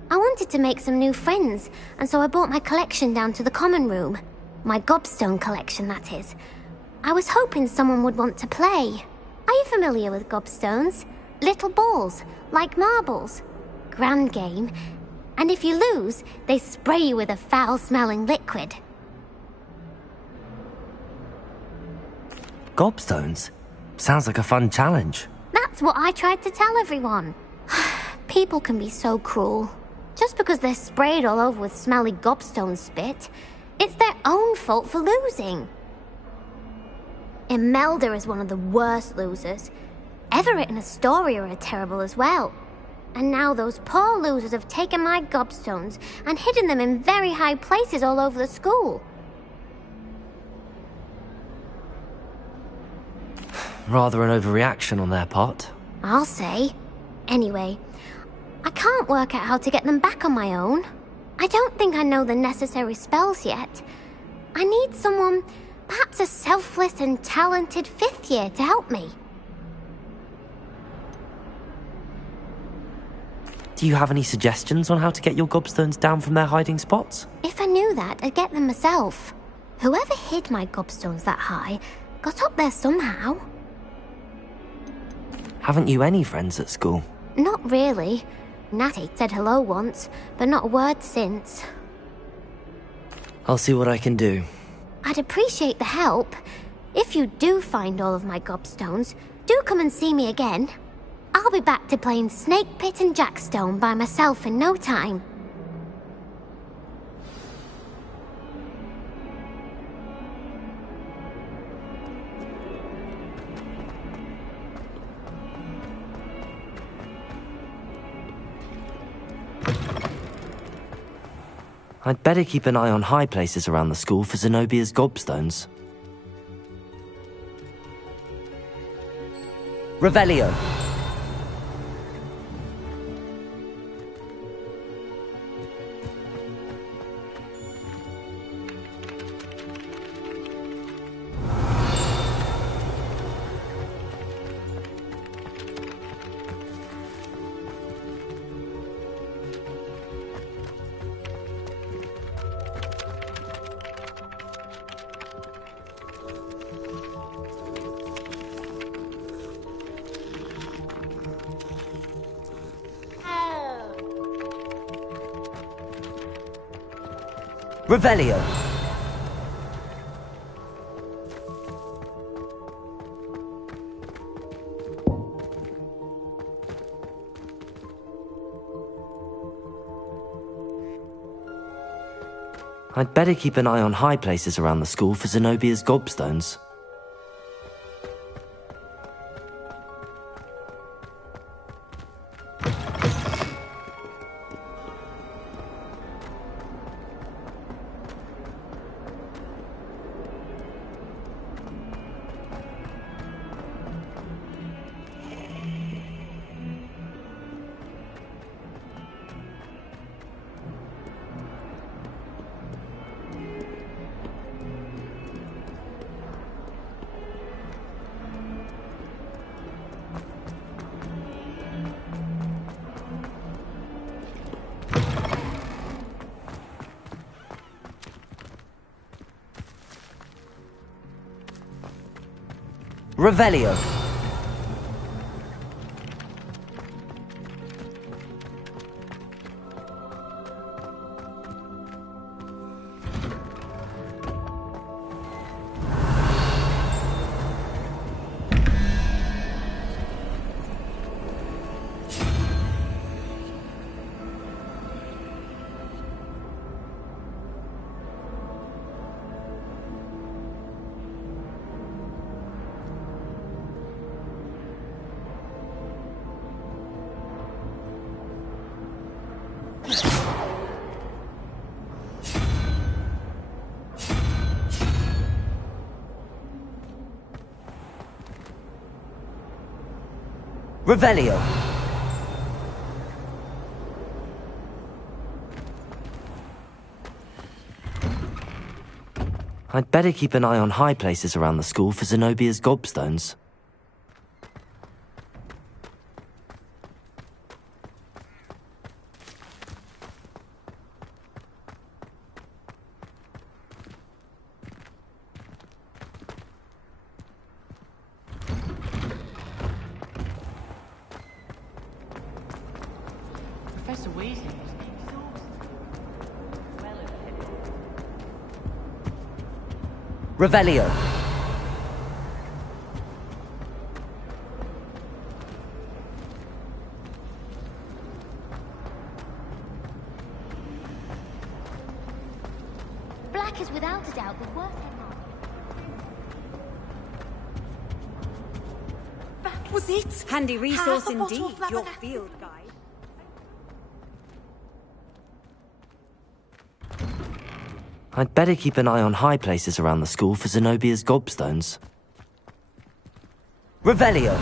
I wanted to make some new friends, and so I brought my collection down to the common room. My gobstone collection, that is. I was hoping someone would want to play. Are you familiar with gobstones? Little balls, like marbles. Grand game. And if you lose, they spray you with a foul-smelling liquid. Gobstones? Sounds like a fun challenge. That's what I tried to tell everyone. People can be so cruel. Just because they're sprayed all over with smelly gobstone spit, it's their own fault for losing. Imelda is one of the worst losers. Everett and Astoria are terrible as well. And now those poor losers have taken my gobstones and hidden them in very high places all over the school. Rather an overreaction on their part. I'll say. Anyway, I can't work out how to get them back on my own. I don't think I know the necessary spells yet. I need someone, perhaps a selfless and talented fifth year to help me. Do you have any suggestions on how to get your gobstones down from their hiding spots? If I knew that, I'd get them myself. Whoever hid my gobstones that high got up there somehow. Haven't you any friends at school? Not really. Natty said hello once, but not a word since. I'll see what I can do. I'd appreciate the help. If you do find all of my gobstones, do come and see me again. I'll be back to playing Snake Pit and Jackstone by myself in no time. I'd better keep an eye on high places around the school for Zenobia's gobstones. Revelio. Revelio. I'd better keep an eye on high places around the school for Zenobia's gobstones. Revelio. Revelio. I'd better keep an eye on high places around the school for Zenobia's gobstones. Professor Weasley. Revelio. Black is without a doubt the worst. That was it! Handy resource indeed, your field guide. I'd better keep an eye on high places around the school for Zenobia's gobstones. Revelio.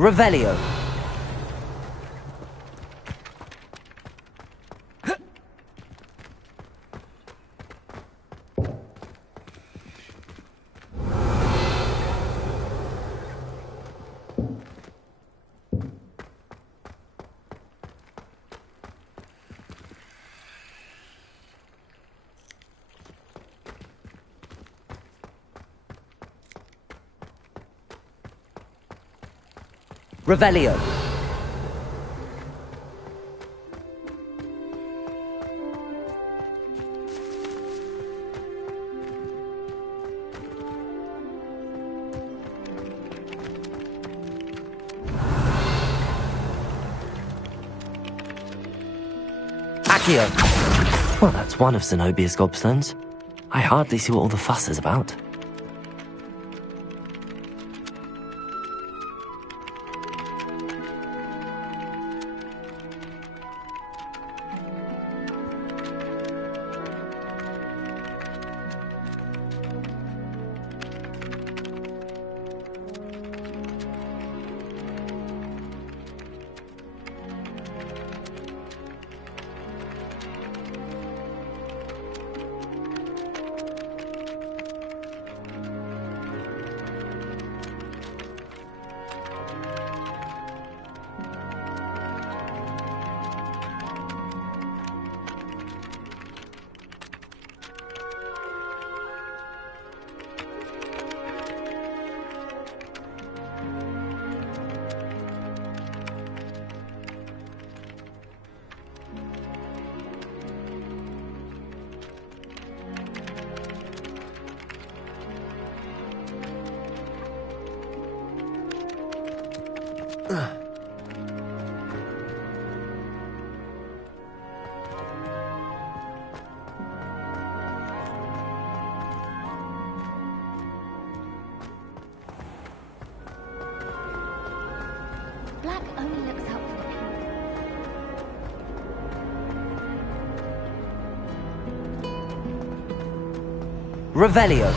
Revelio. Revelio. Accio. Well, that's one of Zenobia's gobstones. I hardly see what all the fuss is about. Black only looks out for the pink. Revelio.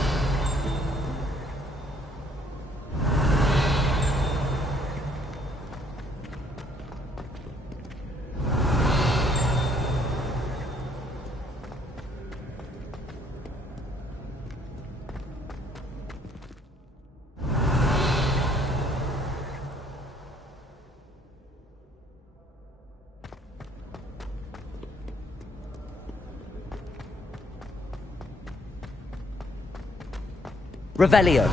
Revelio.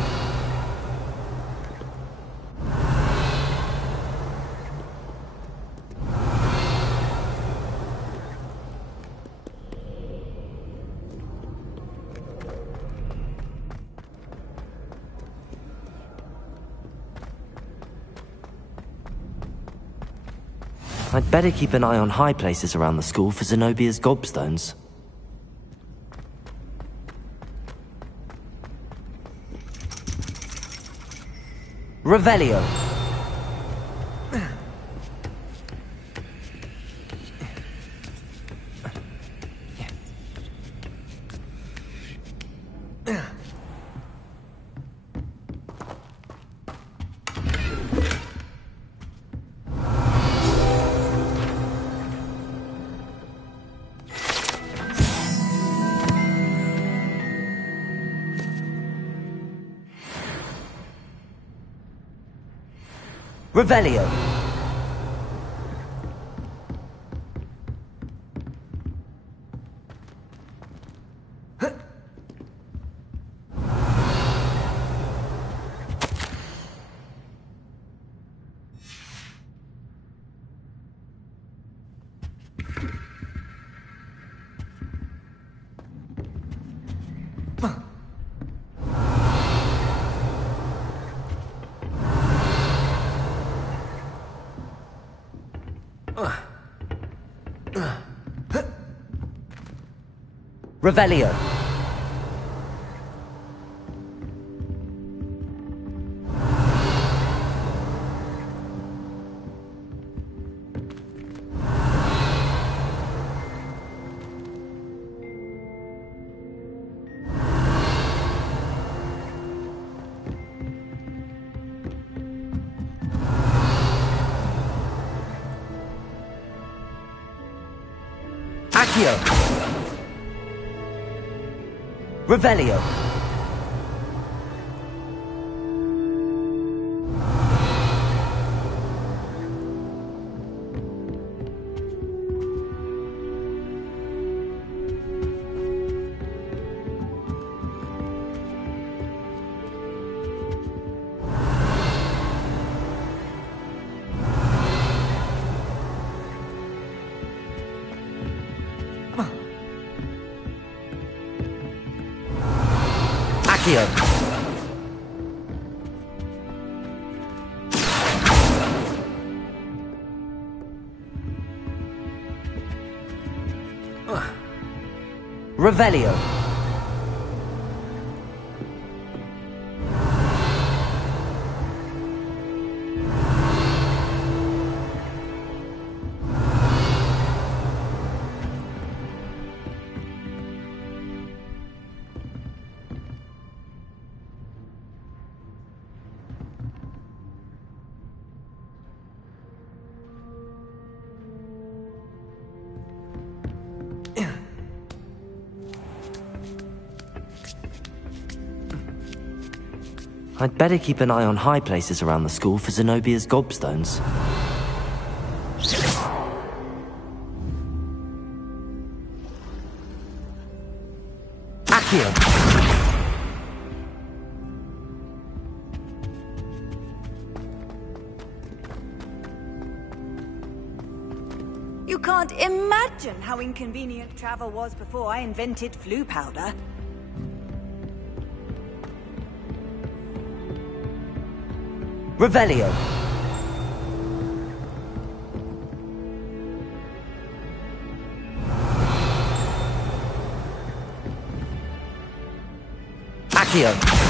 I'd better keep an eye on high places around the school for Zenobia's gobstones. Revelio. Revelio. Revelio. Accio! Revelio! Accio! Revelio! I'd better keep an eye on high places around the school for Zenobia's gobstones. Accio! You can't imagine how inconvenient travel was before I invented flu powder. Revelio! Accio!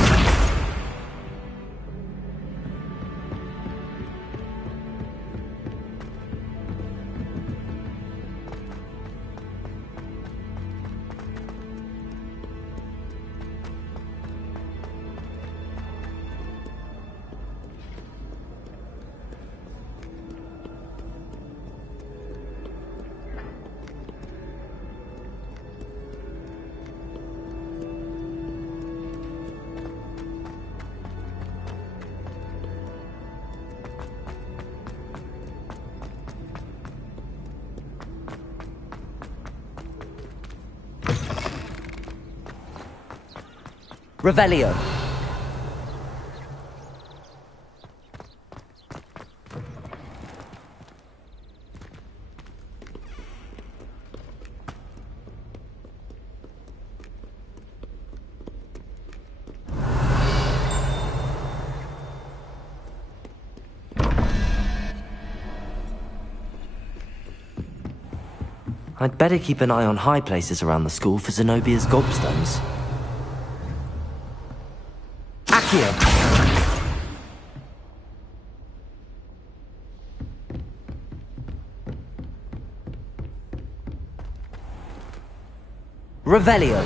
Revelio! I'd better keep an eye on high places around the school for Zenobia's gobstones. Accio! Revelio!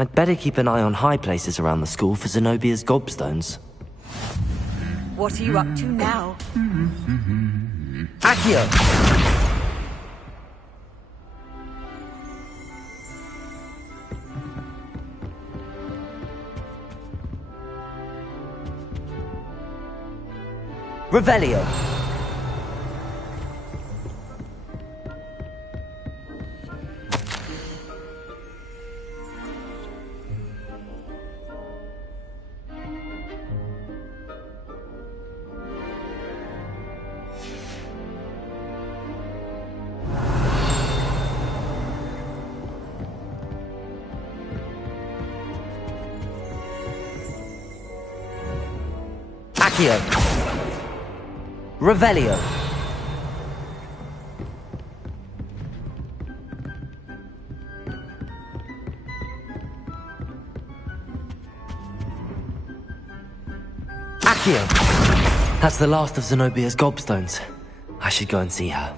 I'd better keep an eye on high places around the school for Zenobia's gobstones. What are you up to now? Accio! Revelio! Accio. Revelio. Accio. That's the last of Zenobia's gobstones. I should go and see her.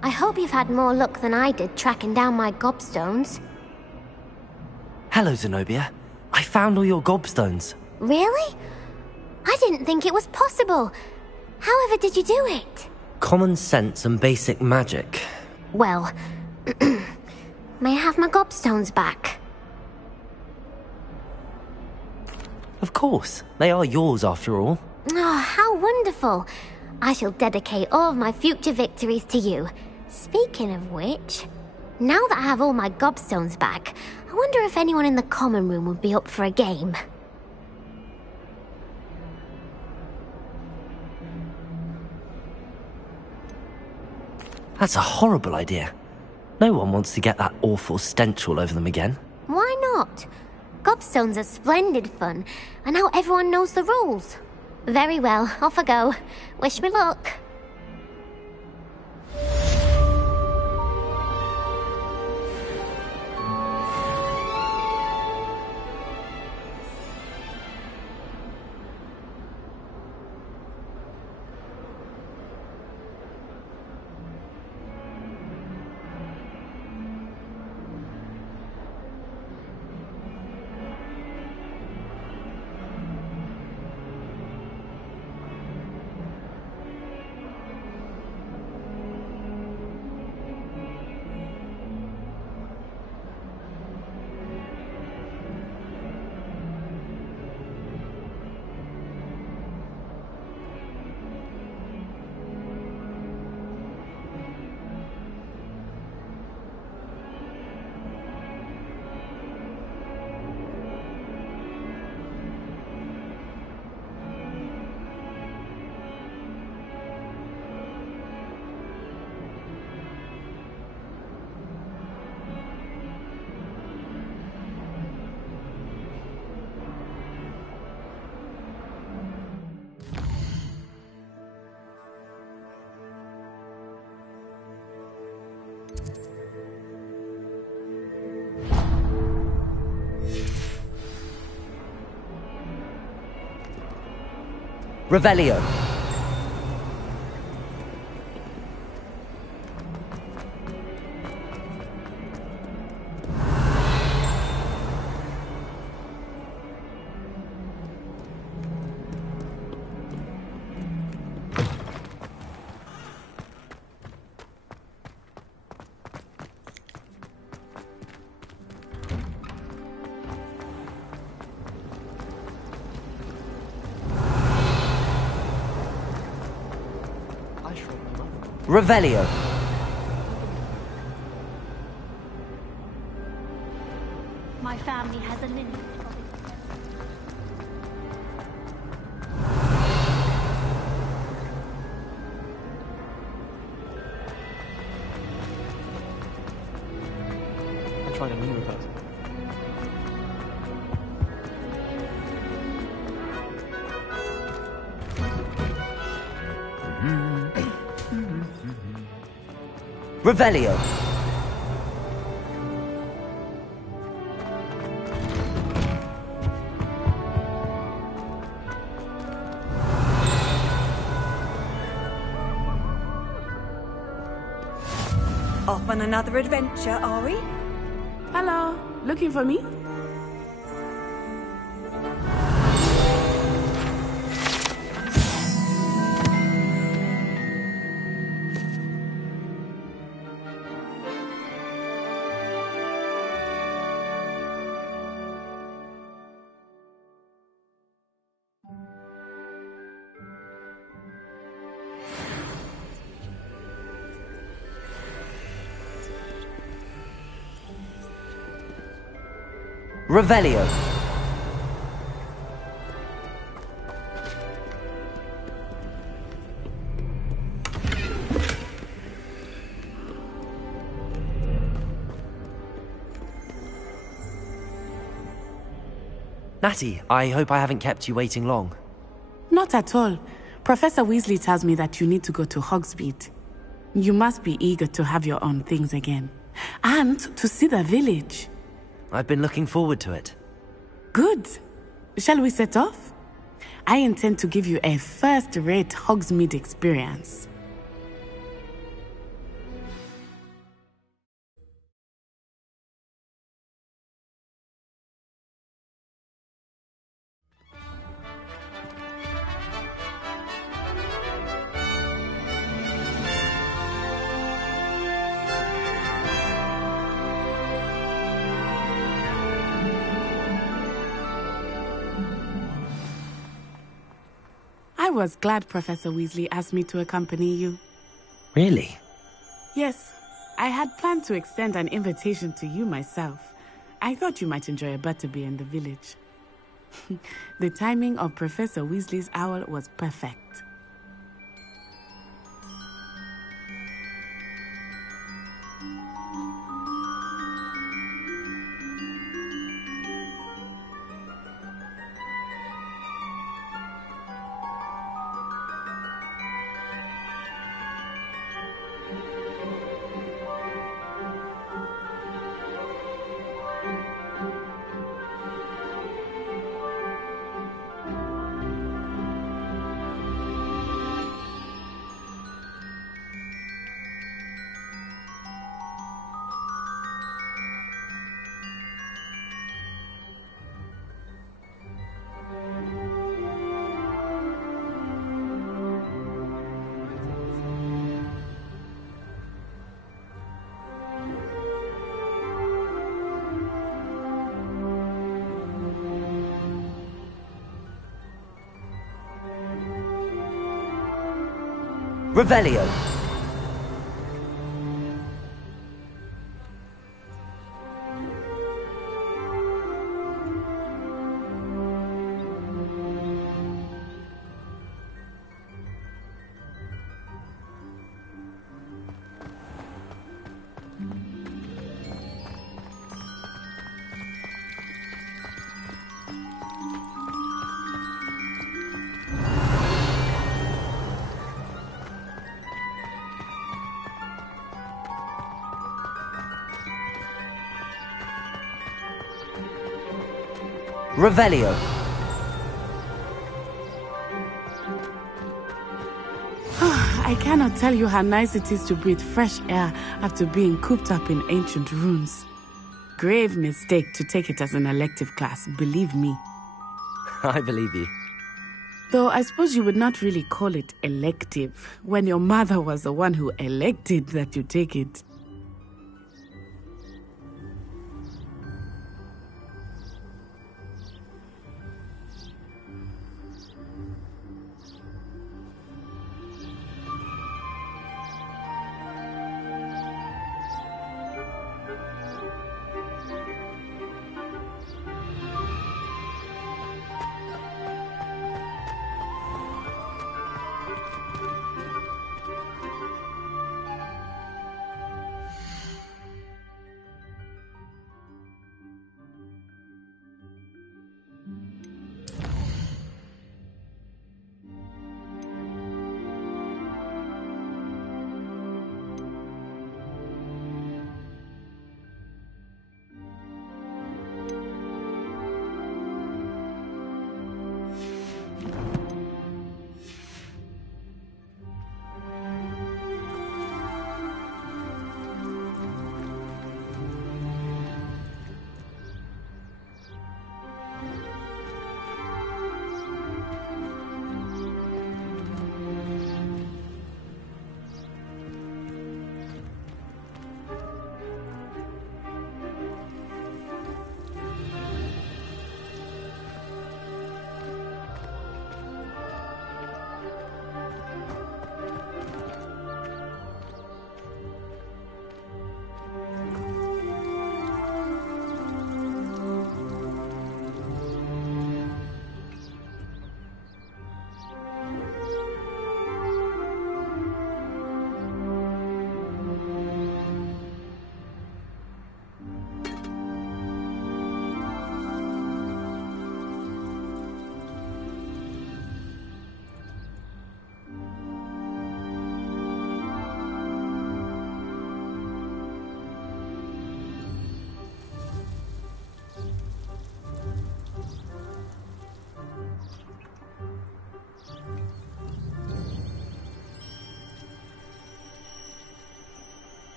I hope you've had more luck than I did tracking down my gobstones. Hello, Zenobia. I found all your gobstones. Really? I didn't think it was possible. However did you do it? Common sense and basic magic. Well, may I have my gobstones back? Of course. They are yours after all. Oh, how wonderful. I shall dedicate all of my future victories to you. Speaking of which, now that I have all my gobstones back, I wonder if anyone in the common room would be up for a game. That's a horrible idea. No one wants to get that awful stench all over them again. Why not? Gobstones are splendid fun, and now everyone knows the rules. Very well, off I go. Wish me luck. Revelio. Revelio. My family has a limit. I tried a new reversal. Revelio. Off on another adventure, are we? Hello, looking for me? Revelio. Natty, I hope I haven't kept you waiting long. Not at all. Professor Weasley tells me that you need to go to Hogsmeade. You must be eager to have your own things again. And to see the village. I've been looking forward to it. Good. Shall we set off? I intend to give you a first-rate Hogsmeade experience. I was glad Professor Weasley asked me to accompany you. Really? Yes, I had planned to extend an invitation to you myself. I thought you might enjoy a butterbeer in the village. The timing of Professor Weasley's owl was perfect. Revelio. Revelio. I cannot tell you how nice it is to breathe fresh air after being cooped up in ancient ruins. Grave mistake to take it as an elective class, believe me. I believe you. Though I suppose you would not really call it elective when your mother was the one who elected that you take it.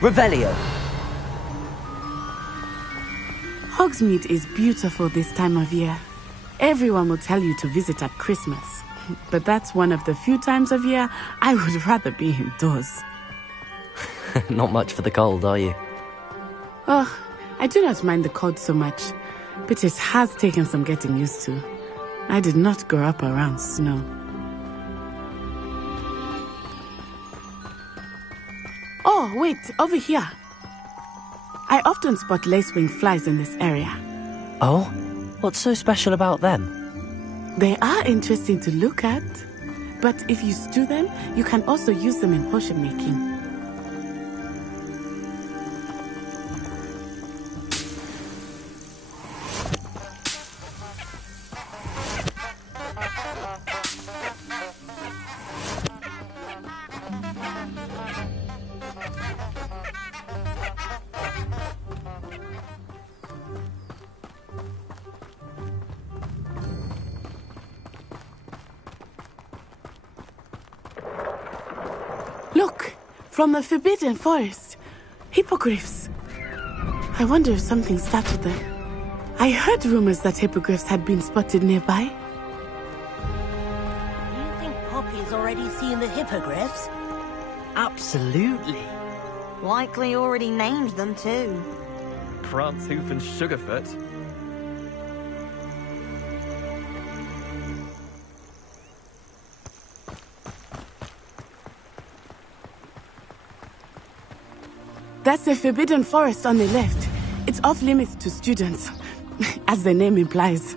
Revelio. Hogsmeade is beautiful this time of year. Everyone will tell you to visit at Christmas. But that's one of the few times of year I would rather be indoors. Not much for the cold, are you? Oh, I do not mind the cold so much, but it has taken some getting used to. I did not grow up around snow. Oh, wait, over here. I often spot lacewing flies in this area. Oh? What's so special about them? They are interesting to look at, but if you stew them, you can also use them in potion making. Look! From the Forbidden Forest. Hippogriffs. I wonder if something started them. I heard rumors that hippogriffs had been spotted nearby. Do you think Poppy's already seen the hippogriffs? Absolutely. Likely already named them too. Prancehoof and Sugarfoot. That's the Forbidden Forest on the left. It's off limits to students, as the name implies.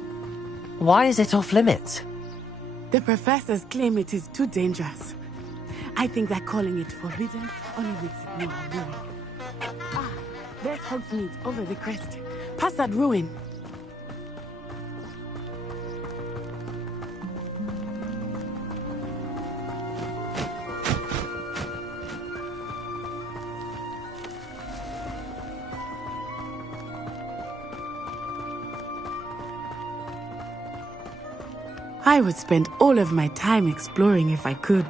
Why is it off limits? The professors claim it is too dangerous. I think that calling it forbidden only makes it more alluring. Ah, there's Hogsmeade over the crest. Past that ruin. I would spend all of my time exploring if I could.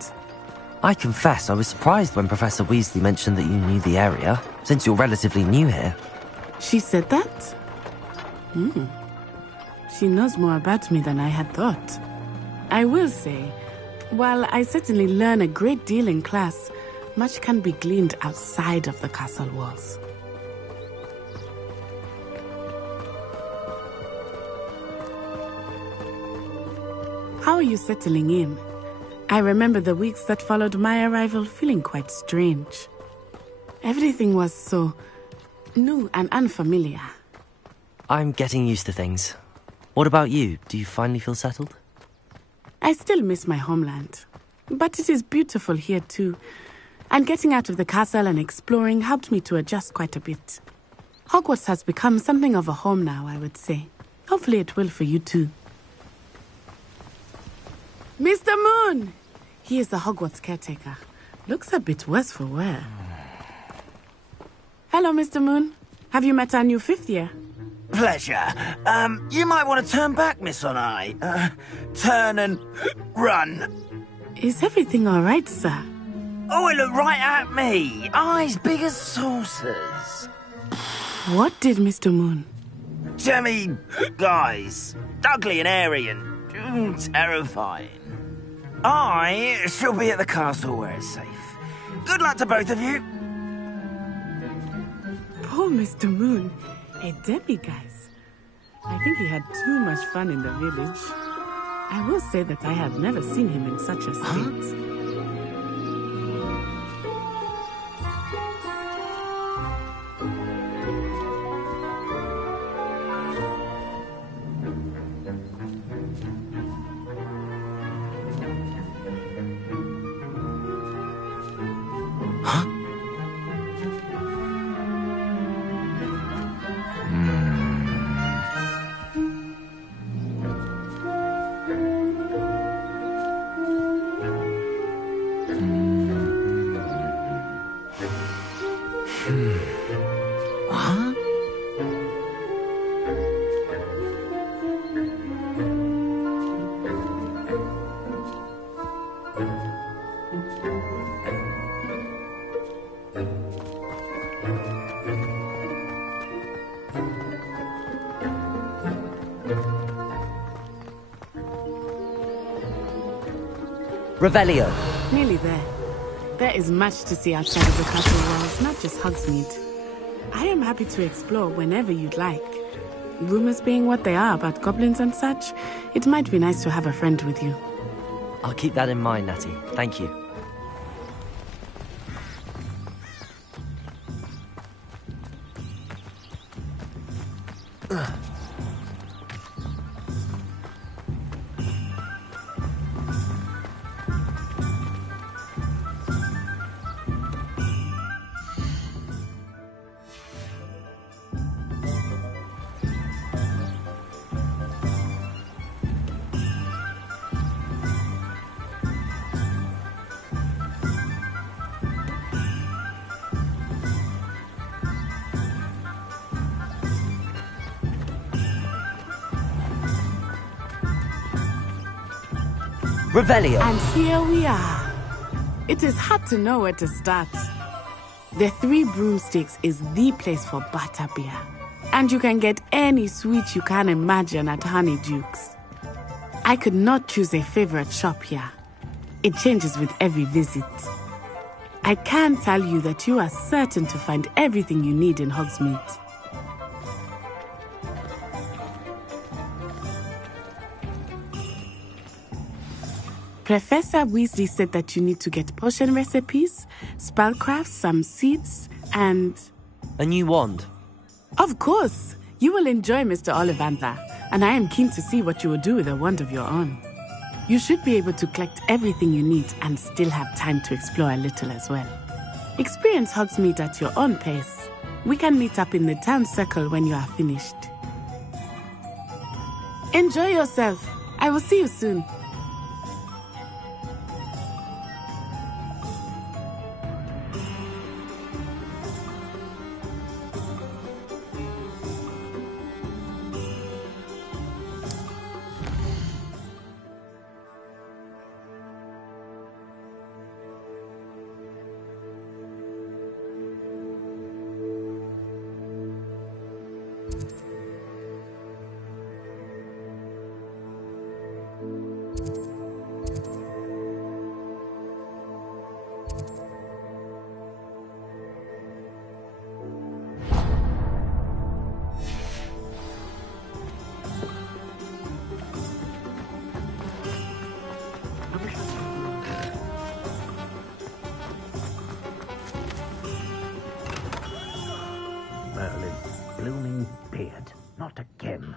I confess I was surprised when Professor Weasley mentioned that you knew the area, since you're relatively new here. She said that? She knows more about me than I had thought. I will say, while I certainly learn a great deal in class, much can be gleaned outside of the castle walls. How are you settling in? I remember the weeks that followed my arrival feeling quite strange. Everything was so new and unfamiliar. I'm getting used to things. What about you? Do you finally feel settled? I still miss my homeland, but it is beautiful here too. And getting out of the castle and exploring helped me to adjust quite a bit. Hogwarts has become something of a home now, I would say. Hopefully it will for you too. Mr. Moon! He is the Hogwarts caretaker. Looks a bit worse for wear. Hello, Mr. Moon. Have you met our new fifth year? Pleasure. You might want to turn back, Miss Onai. Turn and run. Is everything all right, sir? Oh, it looked right at me. Eyes big as saucers. What did Mr. Moon? Jemmy, guys. Ugly and airy and terrifying. I shall be at the castle where it's safe. Good luck to both of you. Poor Mr. Moon. A demiguise. I think he had too much fun in the village. I will say that I have never seen him in such a state. Revelio. Nearly there. There is much to see outside of the castle walls, not just Hogsmeade. I am happy to explore whenever you'd like. Rumors being what they are about goblins and such, it might be nice to have a friend with you. I'll keep that in mind, Natty. Thank you. Revelio. And here we are. It is hard to know where to start. The Three Broomsticks is the place for butterbeer. And you can get any sweet you can imagine at Honeyduke's. I could not choose a favorite shop here. It changes with every visit. I can tell you that you are certain to find everything you need in Hogsmeade. Professor Weasley said that you need to get potion recipes, spellcrafts, some seeds, and... a new wand. Of course! You will enjoy Mr. Ollivander, and I am keen to see what you will do with a wand of your own. You should be able to collect everything you need and still have time to explore a little as well. Experience Hogsmeade at your own pace. We can meet up in the town circle when you are finished. Enjoy yourself. I will see you soon. Merlin's blooming beard. Not again.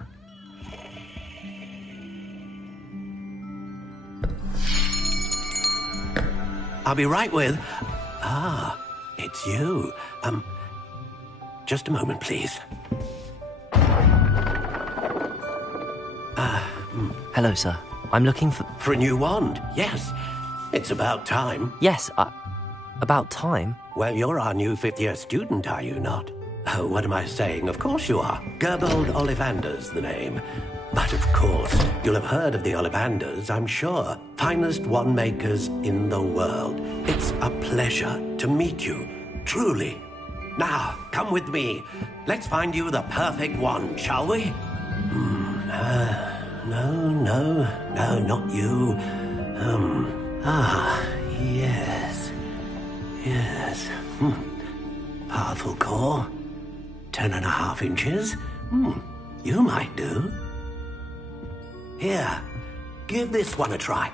I'll be right with... Ah, it's you. Just a moment, please. Hello, sir. I'm looking for... For a new wand, yes. It's about time. Yes, about time? Well, you're our new fifth-year student, are you not? Oh, what am I saying? Of course you are. Gerbold Ollivander's the name. But of course, you'll have heard of the Ollivanders, I'm sure. Finest wand makers in the world. It's a pleasure to meet you, truly. Now, come with me. Let's find you the perfect wand, shall we? No, not you. Yes. Powerful core. 10.5 inches. You might do. Here, give this one a try.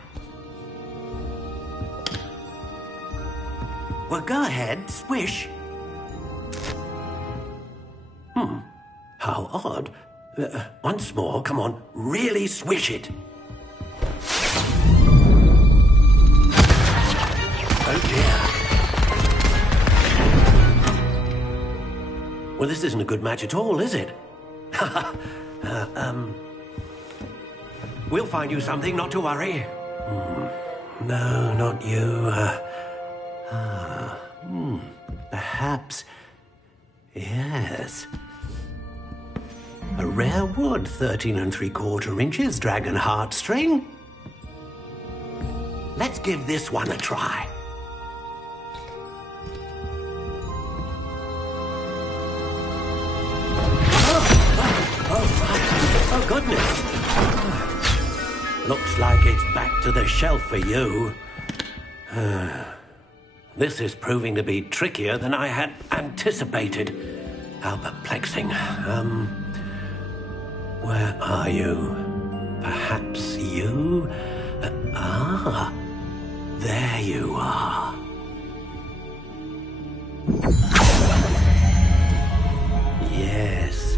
Well, go ahead, swish. How odd. Once more, come on, really swish it. Oh dear. Well, this isn't a good match at all, is it? We'll find you something, not to worry. No, not you. Perhaps... Yes. A rare wood, 13 3/4 inches, dragon heartstring. Let's give this one a try. Oh, goodness. Looks like it's back to the shelf for you. This is proving to be trickier than I had anticipated. How perplexing. Where are you? Perhaps you? There you are. Yes,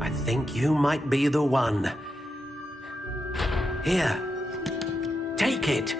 I think you might be the one. Here, take it.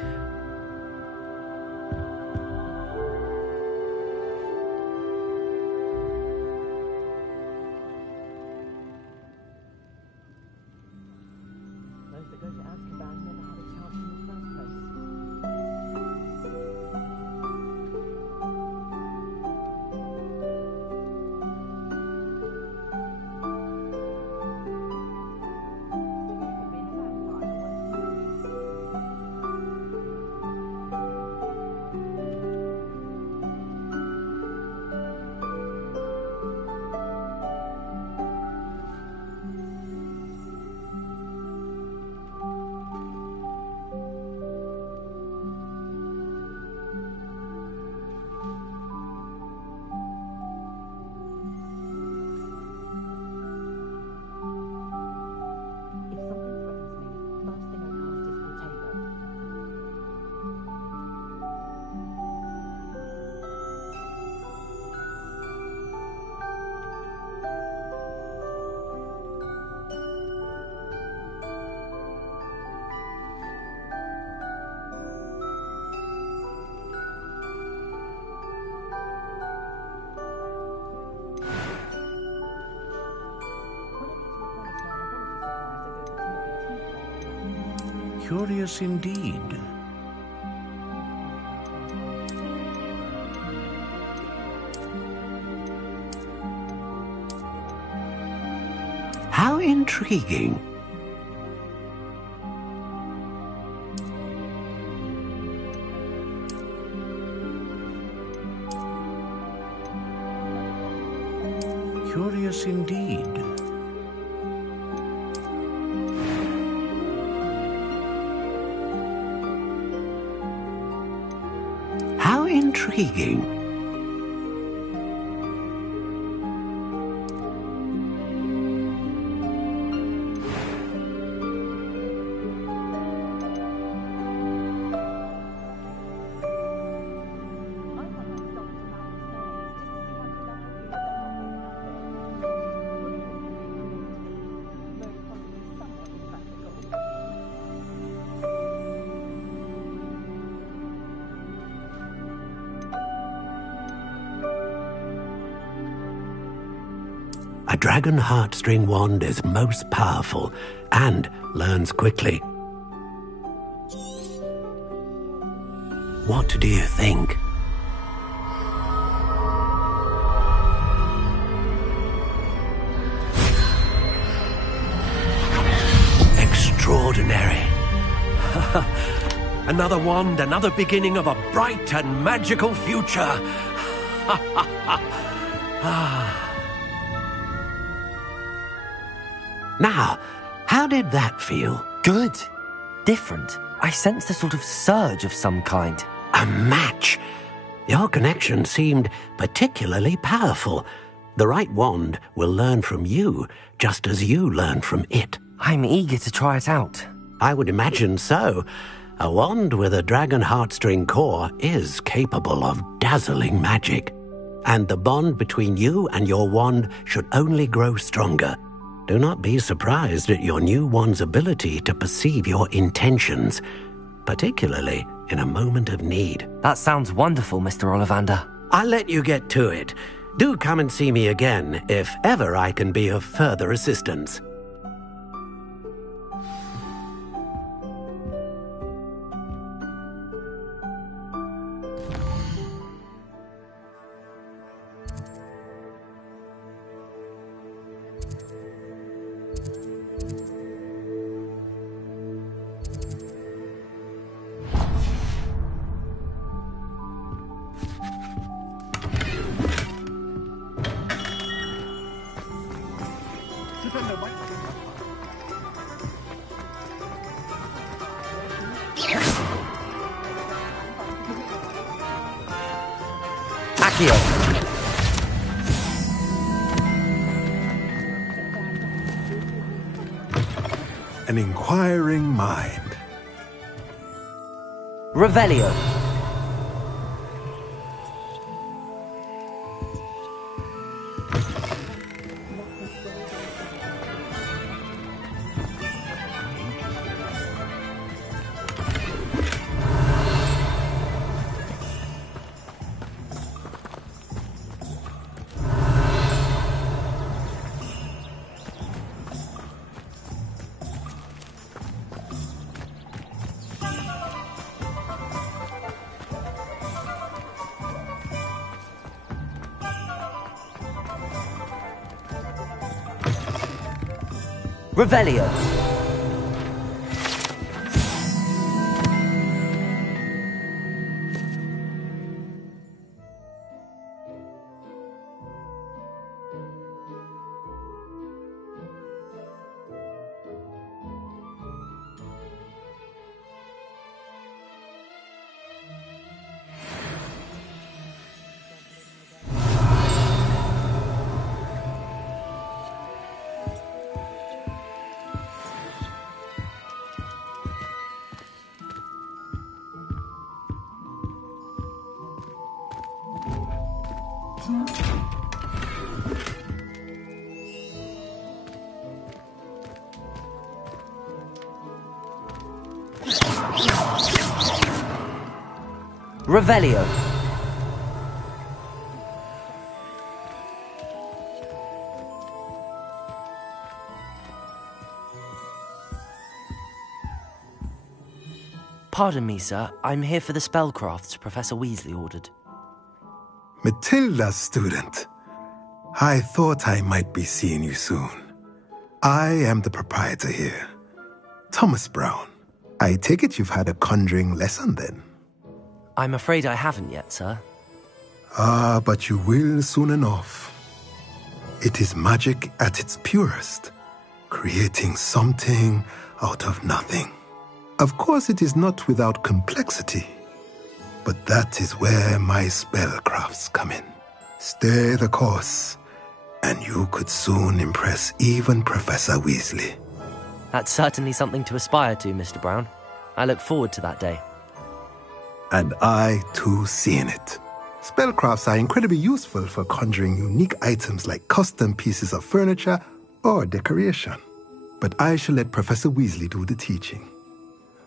Curious indeed. How intriguing. Curious indeed. How intriguing. A dragon heartstring wand is most powerful and learns quickly. What do you think? Extraordinary. Another wand, another beginning of a bright and magical future. Now, how did that feel? Good. Different. I sensed a sort of surge of some kind. A match. Your connection seemed particularly powerful. The right wand will learn from you, just as you learn from it. I'm eager to try it out. I would imagine so. A wand with a dragon heartstring core is capable of dazzling magic. And the bond between you and your wand should only grow stronger. Do not be surprised at your new wand's ability to perceive your intentions, particularly in a moment of need. That sounds wonderful, Mr. Ollivander. I'll let you get to it. Do come and see me again if ever I can be of further assistance. Defender, Accio. An inquiring mind. Revelio. Revelio. Revelio. Pardon me, sir. I'm here for the spellcrafts Professor Weasley ordered. Matilda's student. I thought I might be seeing you soon. I am the proprietor here, Thomas Brown. I take it you've had a conjuring lesson then? I'm afraid I haven't yet, sir. Ah, but you will soon enough. It is magic at its purest, creating something out of nothing. Of course, it is not without complexity, but that is where my spellcrafts come in. Stay the course, and you could soon impress even Professor Weasley. That's certainly something to aspire to, Mr. Brown. I look forward to that day. And I, too, seeing it. Spellcrafts are incredibly useful for conjuring unique items like custom pieces of furniture or decoration. But I shall let Professor Weasley do the teaching.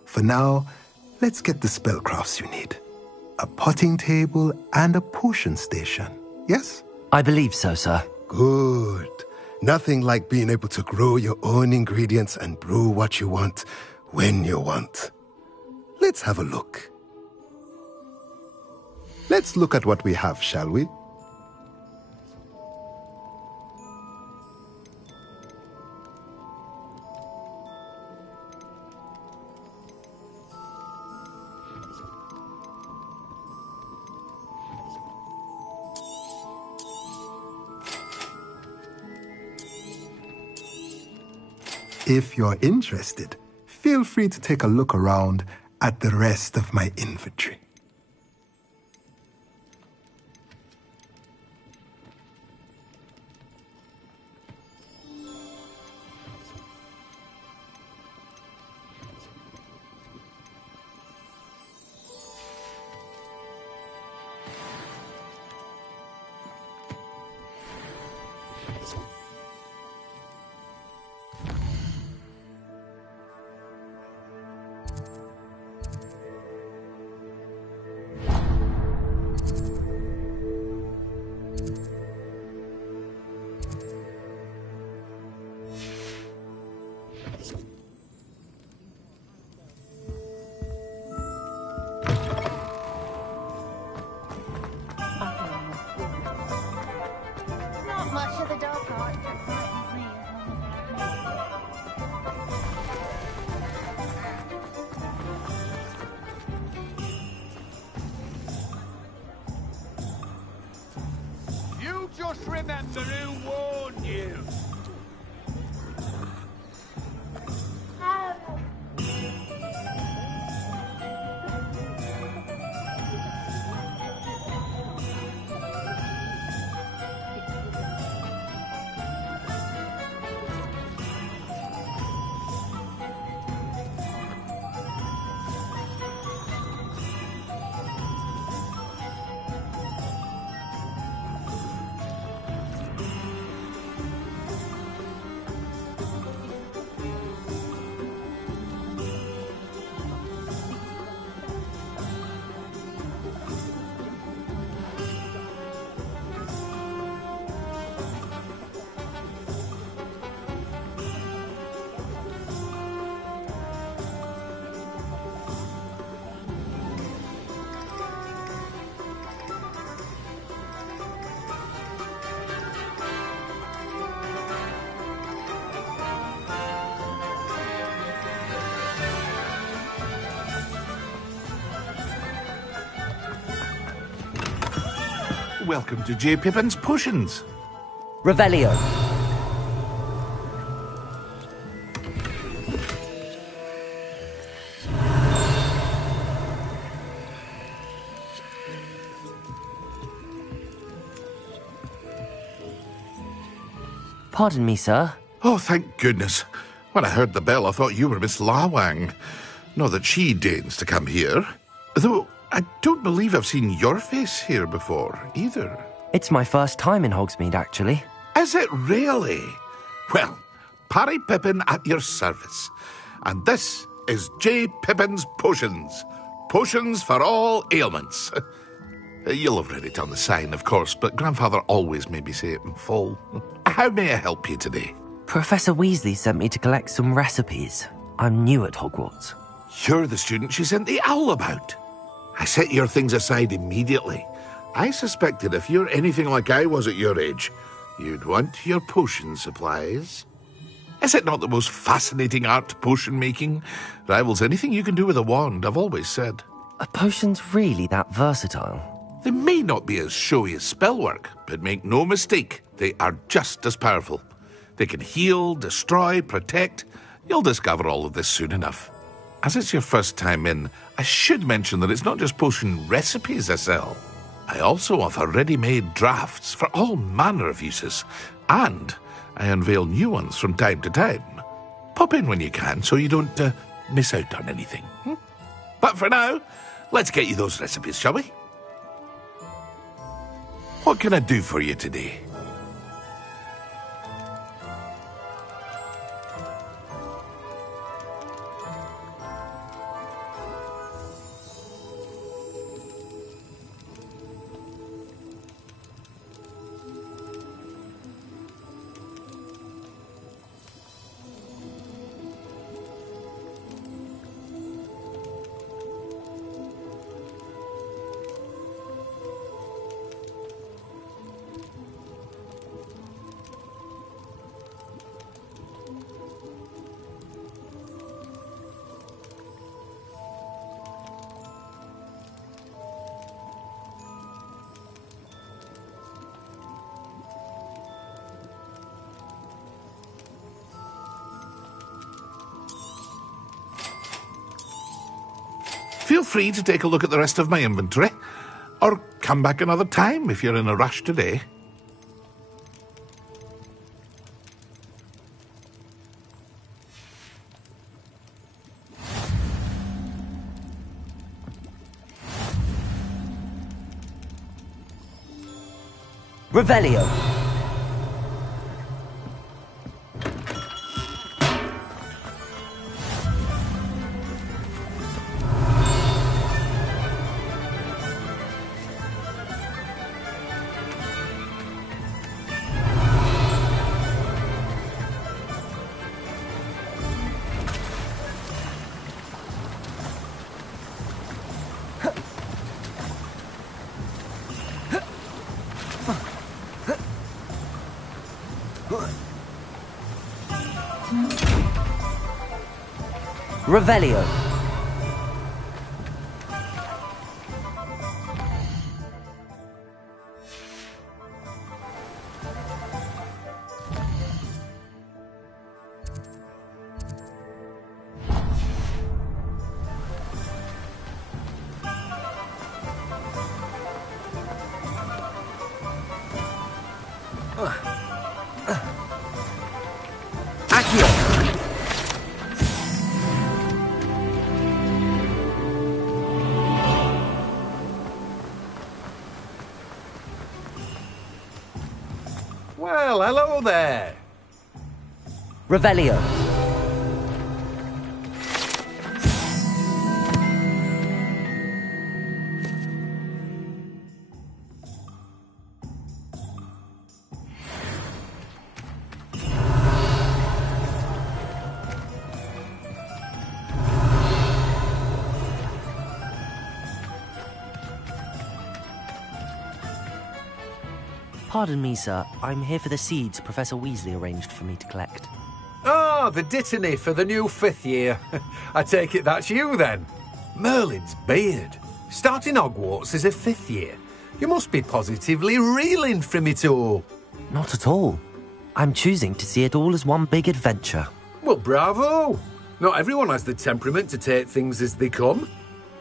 For now, let's get the spellcrafts you need. A potting table and a potion station, yes? I believe so, sir. Good. Nothing like being able to grow your own ingredients and brew what you want when you want. Let's have a look. Let's look at what we have, shall we? If you're interested, feel free to take a look around at the rest of my inventory. Just remember who warned you. welcome to J. Pippin's Potions. Revelio. Pardon me, sir. Oh, thank goodness. When I heard the bell, I thought you were Miss Lawang. Not that she deigns to come here. Though I don't believe I've seen your face here before, either. It's my first time in Hogsmeade, actually. Is it really? Well, Parry Pippin at your service. And this is J. Pippin's Potions. Potions for all ailments. You'll have read it on the sign, of course, but Grandfather always made me say it in full. How may I help you today? Professor Weasley sent me to collect some recipes. I'm new at Hogwarts. You're the student she sent the owl about. I set your things aside immediately. I suspected if you're anything like I was at your age, you'd want your potion supplies. Is it not the most fascinating art, potion making? Rivals anything you can do with a wand, I've always said. Are potions really that versatile? They may not be as showy as spellwork, but make no mistake, they are just as powerful. They can heal, destroy, protect. You'll discover all of this soon enough. As it's your first time in, I should mention that it's not just potion recipes I sell. I also offer ready-made drafts for all manner of uses, and I unveil new ones from time to time. Pop in when you can so you don't miss out on anything. But for now, let's get you those recipes, shall we? What can I do for you today? Feel free to take a look at the rest of my inventory, or come back another time if you're in a rush today. Revelio. Revelio. Well, hello there. Revelio. Pardon me, sir. I'm here for the seeds Professor Weasley arranged for me to collect. Ah, the dittany for the new 5th year. I take it that's you, then. Merlin's beard. Starting Hogwarts as a 5th year. You must be positively reeling from it all. Not at all. I'm choosing to see it all as one big adventure. Well, bravo! Not everyone has the temperament to take things as they come.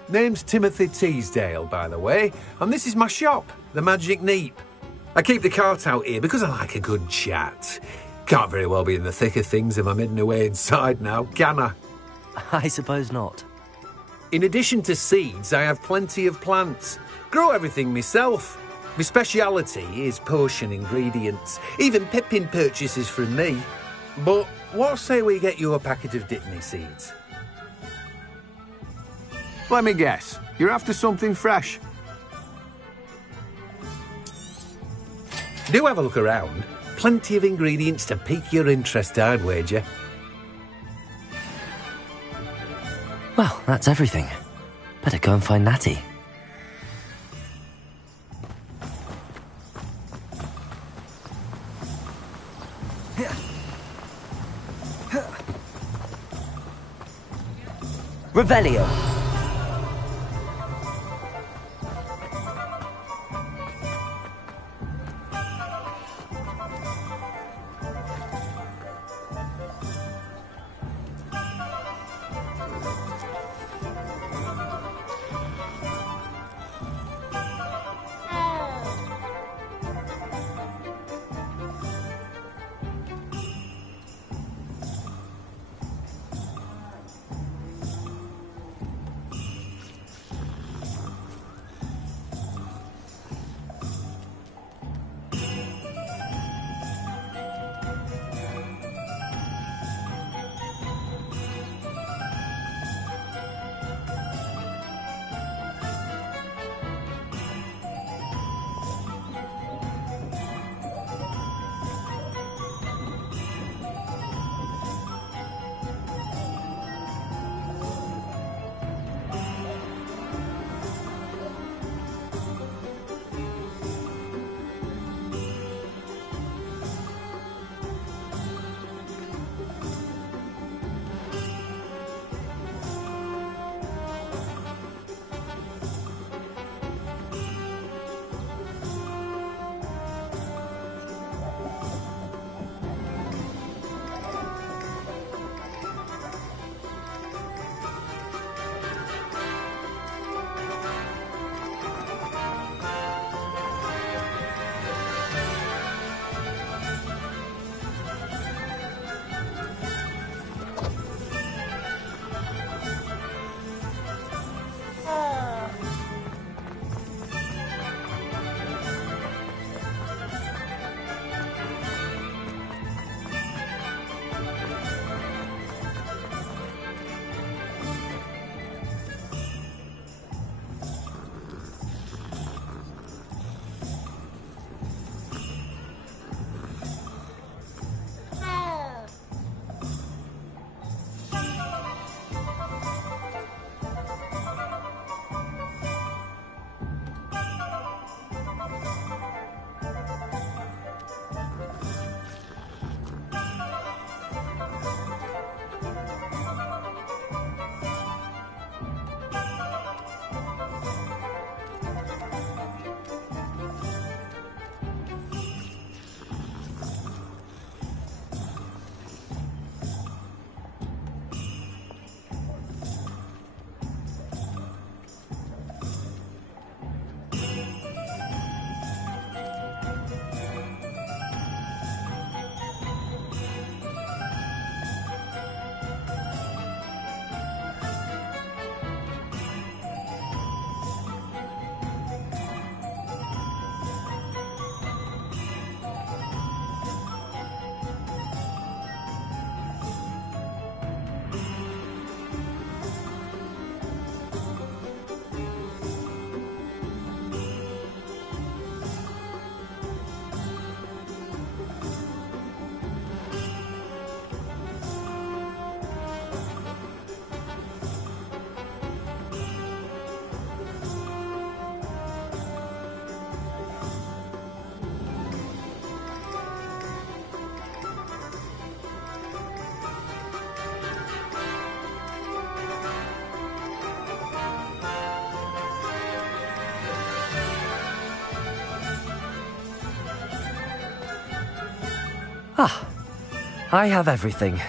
Name's Timothy Teasdale, by the way, and this is my shop, the Magic Neep. I keep the cart out here because I like a good chat. Can't very well be in the thick of things if I'm hidden away inside now, can I? I suppose not. In addition to seeds, I have plenty of plants. Grow everything myself. My speciality is potion ingredients. Even Pippin purchases from me. But what say we get you a packet of Dittany seeds? Let me guess. You're after something fresh. Do have a look around. Plenty of ingredients to pique your interest, I'd wager. Well, that's everything. Better go and find Natty. Revelio. I have everything.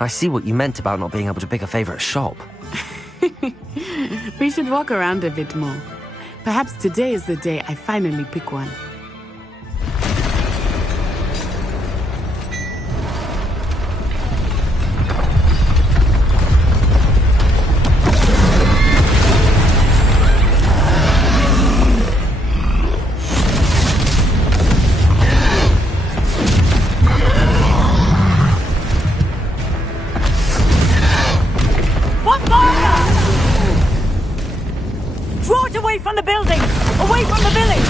I see what you meant about not being able to pick a favorite shop. We should walk around a bit more. Perhaps today is the day I finally pick one. From the building! Away from the village!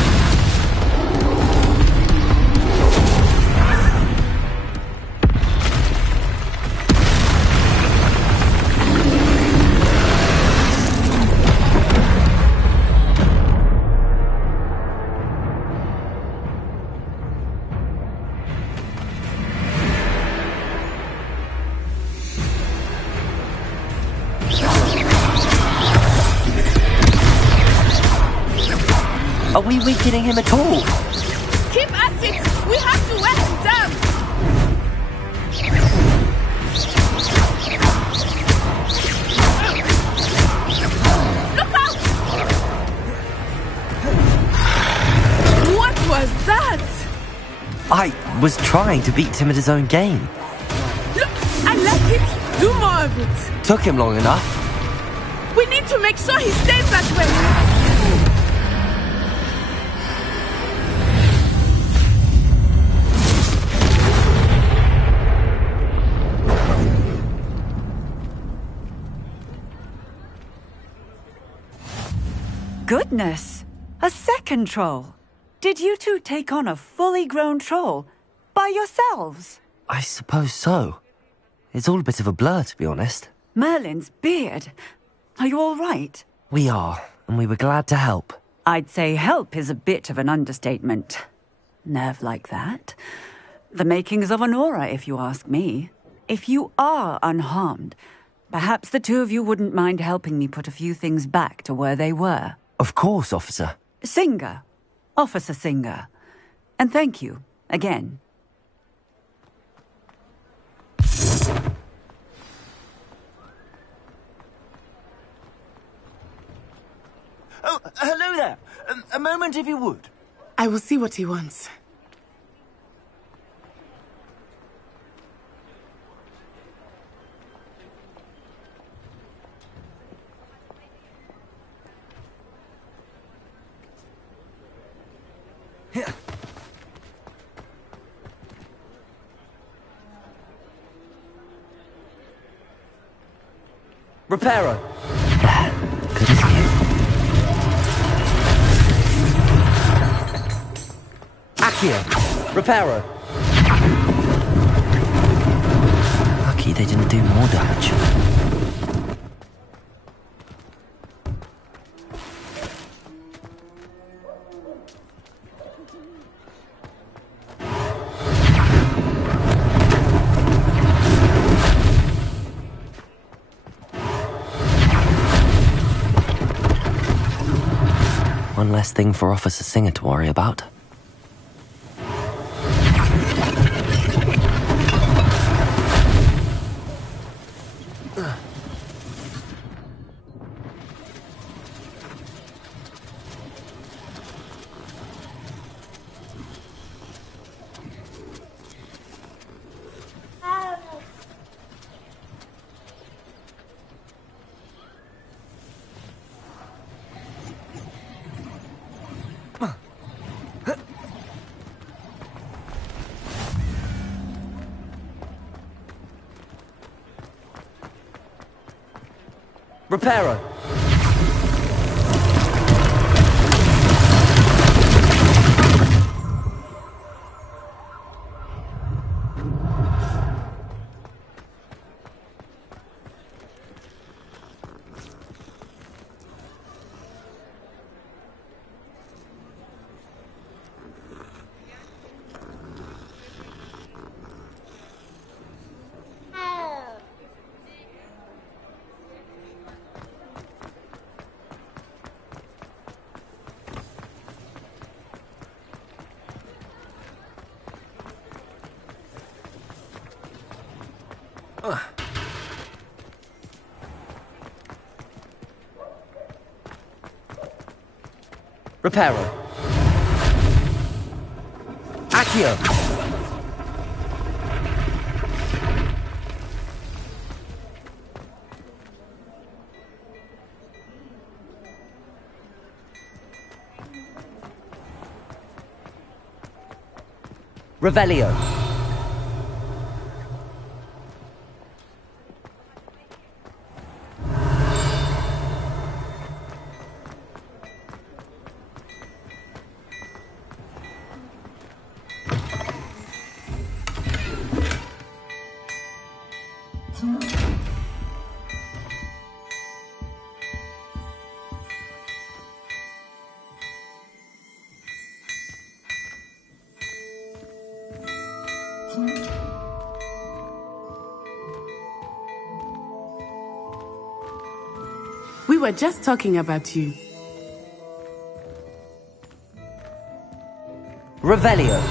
Are we weakening him at all? Keep at it! We have to wear him down! Look out! What was that? I was trying to beat him at his own game. Look, I like it. Do more of it. Took him long enough. We need to make sure he stays that way. Goodness! A second troll! Did you two take on a fully grown troll? By yourselves? I suppose so. It's all a bit of a blur, to be honest. Merlin's beard. Are you all right? We are, and we were glad to help. I'd say help is a bit of an understatement. Nerve like that. The makings of an aura, if you ask me. If you are unharmed, perhaps the two of you wouldn't mind helping me put a few things back to where they were. Of course, officer. Singer. Officer Singer. And thank you, again. Oh, hello there. A moment if you would. I will see what he wants. Repairer. Good as new. Accio. Repairer. Lucky they didn't do more damage. One less thing for Officer Singer to worry about. Repairer. Reparo. Accio. Revelio. We were just talking about you. Revelio.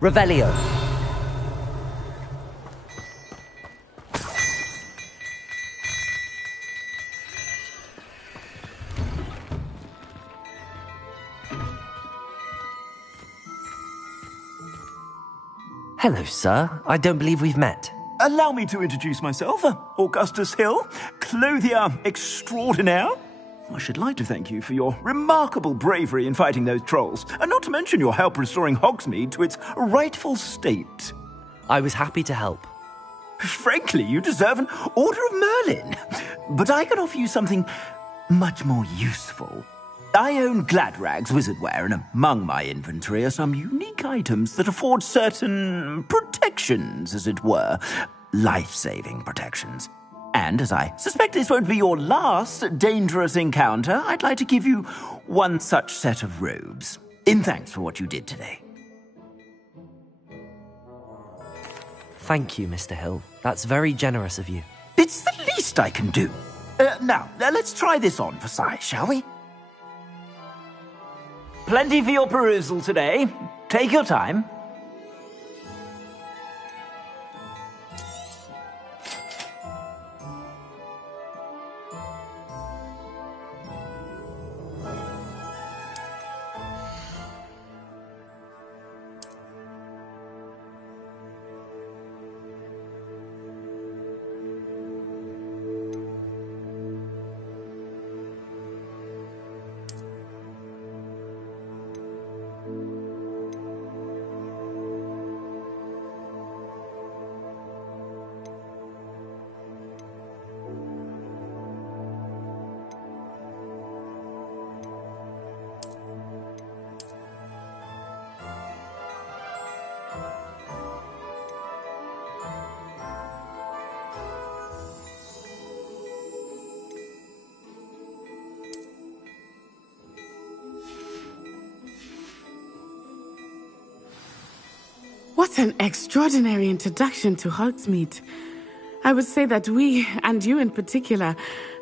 Revelio. Hello, sir. I don't believe we've met. Allow me to introduce myself. Augustus Hill, clothier extraordinaire. I should like to thank you for your remarkable bravery in fighting those trolls, and not to mention your help restoring Hogsmeade to its rightful state. I was happy to help. Frankly, you deserve an Order of Merlin. But I can offer you something much more useful. I own Gladrag's wizardwear, and among my inventory are some unique items that afford certain protections, as it were. Life-saving protections. And as I suspect this won't be your last dangerous encounter, I'd like to give you one such set of robes, in thanks for what you did today. Thank you, Mr. Hill. That's very generous of you. It's the least I can do. Now, let's try this on for size, shall we? plenty for your perusal today. Take your time. What an extraordinary introduction to Hogsmeade. I would say that we, and you in particular,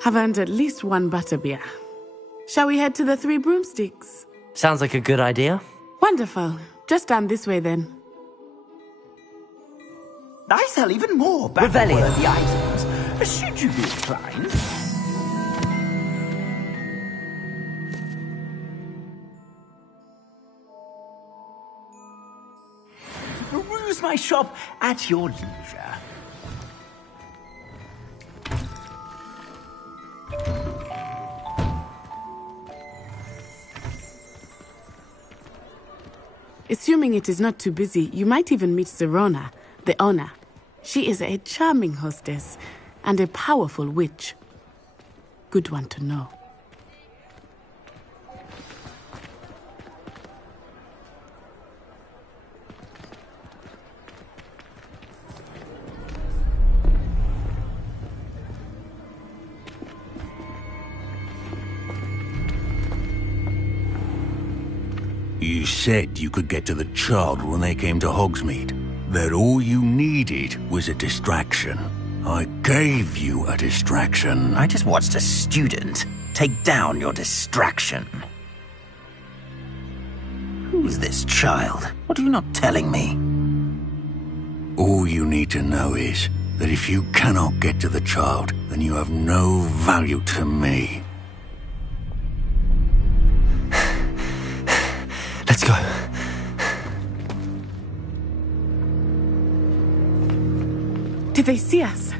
have earned at least one butterbeer. Shall we head to the Three Broomsticks? Sounds like a good idea. Wonderful. Just down this way then. I sell even more battle-worthy items. Should you be inclined? Peruse my shop at your leisure. Assuming it is not too busy, you might even meet Sirona, the owner. She is a charming hostess and a powerful witch. Good one to know. You said you could get to the child when they came to Hogsmeade. That all you needed was a distraction. I gave you a distraction. I just watched a student take down your distraction. Who's this child? What are you not telling me? All you need to know is that if you cannot get to the child, then you have no value to me. Let's go. Did they see us?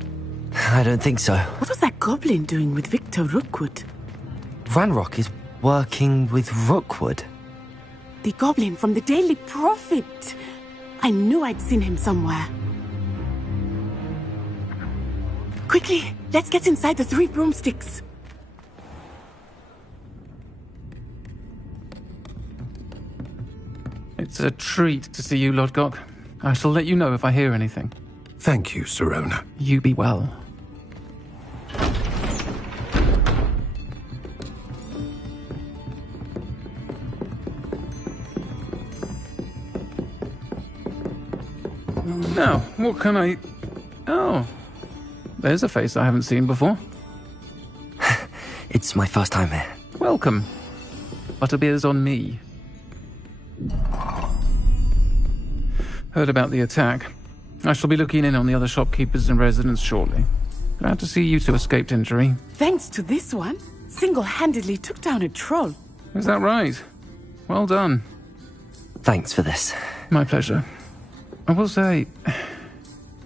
I don't think so. What was that goblin doing with Victor Rookwood? Ranrock is working with Rookwood. The goblin from the Daily Prophet. I knew I'd seen him somewhere. Quickly, let's get inside the Three Broomsticks. It's a treat to see you, Lodgok. I shall let you know if I hear anything. Thank you, Sirona. You be well. Now, what can I... Oh, there's a face I haven't seen before. It's my first time here. Welcome. Butterbeer's on me. Heard about the attack. I shall be looking in on the other shopkeepers and residents shortly. Glad to see you two escaped injury. Thanks to this one, single-handedly took down a troll. Is that right? Well done. Thanks for this. My pleasure. I will say,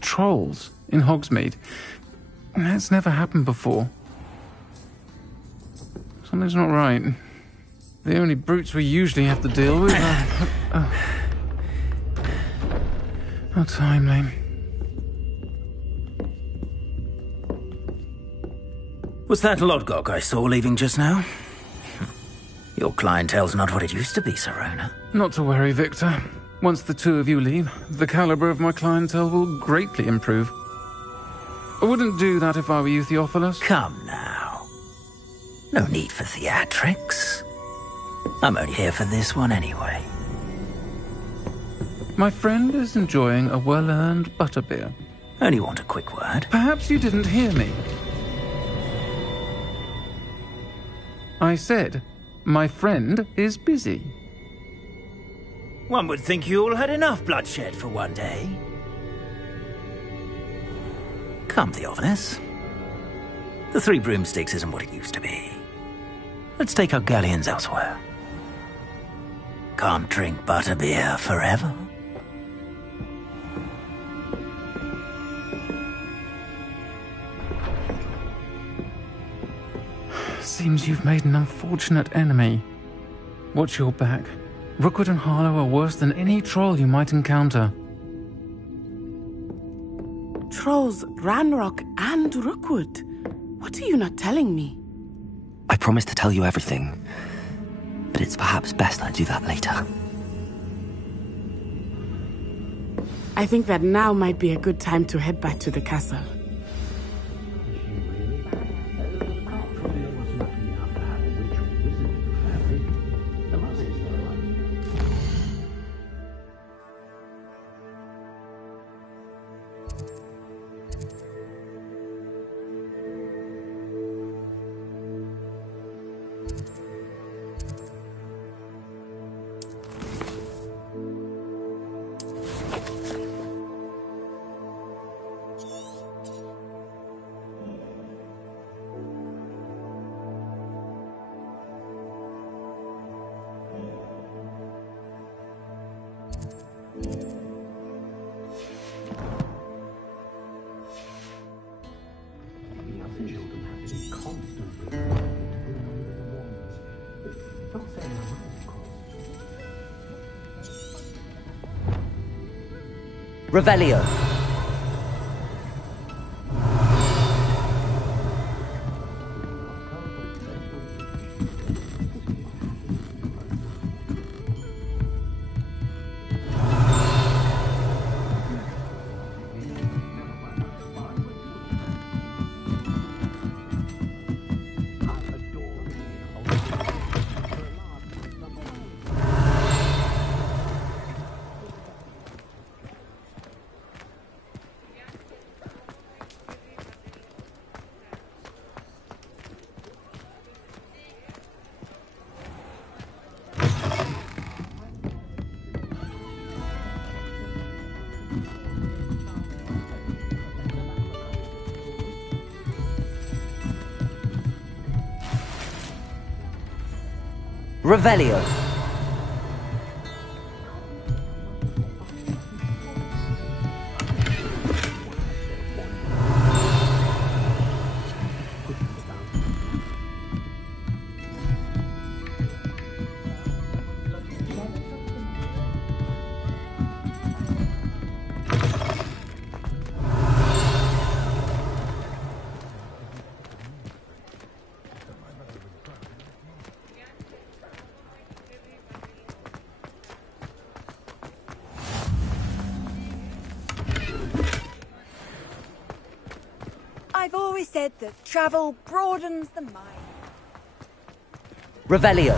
trolls in Hogsmeade. That's never happened before. Something's not right. The only brutes we usually have to deal with are... How timely. Was that Lodgok I saw leaving just now? Your clientele's not what it used to be, Sirona. Not to worry, Victor. Once the two of you leave, the caliber of my clientele will greatly improve. I wouldn't do that if I were you, Theophilus. Come now. No need for theatrics. I'm only here for this one anyway. My friend is enjoying a well-earned butterbeer. Only want a quick word. Perhaps you didn't hear me. I said, my friend is busy. One would think you all had enough bloodshed for one day. Come, Theophilus. The Three Broomsticks isn't what it used to be. Let's take our galleons elsewhere. Can't drink butterbeer forever. Seems you've made an unfortunate enemy. Watch your back. Rookwood and Harlow are worse than any troll you might encounter. Trolls, Ranrock, and Rookwood. What are you not telling me? I promised to tell you everything, but it's perhaps best I do that later. I think that now might be a good time to head back to the castle. Revelio. Revelio. I've always said that travel broadens the mind. Revelio.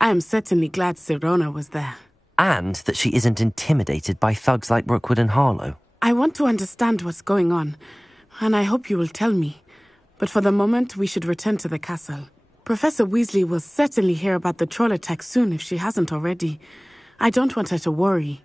I am certainly glad Sirona was there. And that she isn't intimidated by thugs like Rookwood and Harlow. I want to understand what's going on, and I hope you will tell me. But for the moment, we should return to the castle. Professor Weasley will certainly hear about the troll attack soon if she hasn't already. I don't want her to worry.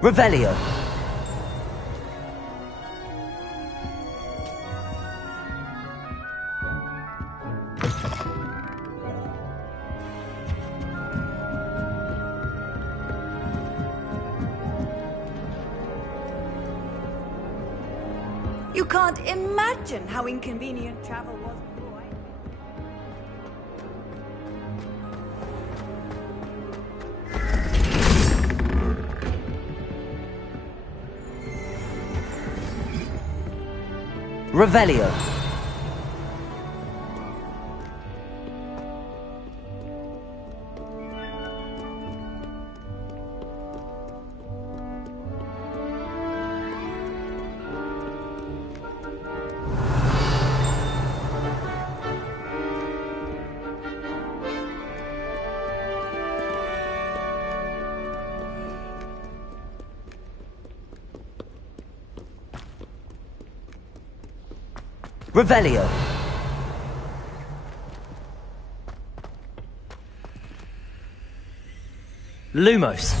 Revelio. You can't imagine how inconvenient travel was before Revelio. Revelio. Lumos.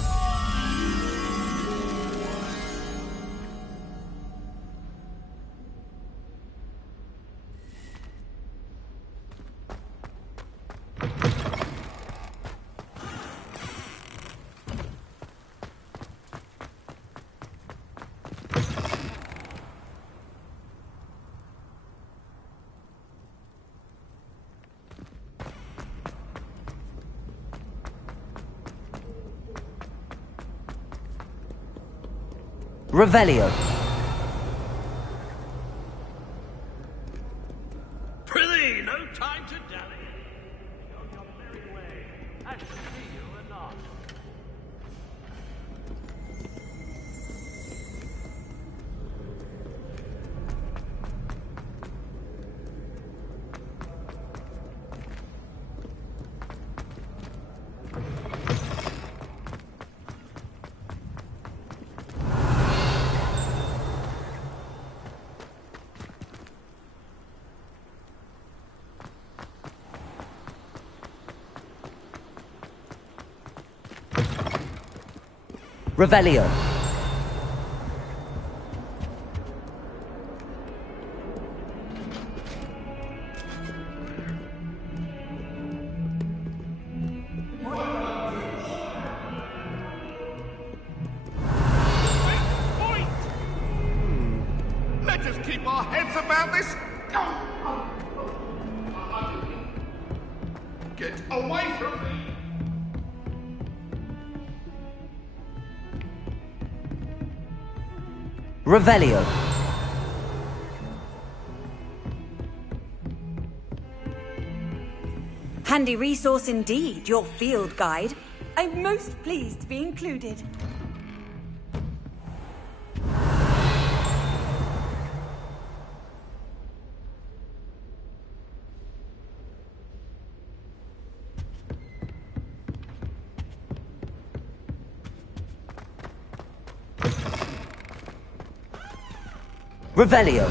Revelio. Prithee, no time to dally. Go your merry way. I shall see you anon. Revelio. Let us keep our heads about this. Get away from me. Revelio. Handy resource indeed, your field guide. I'm most pleased to be included. Revelio.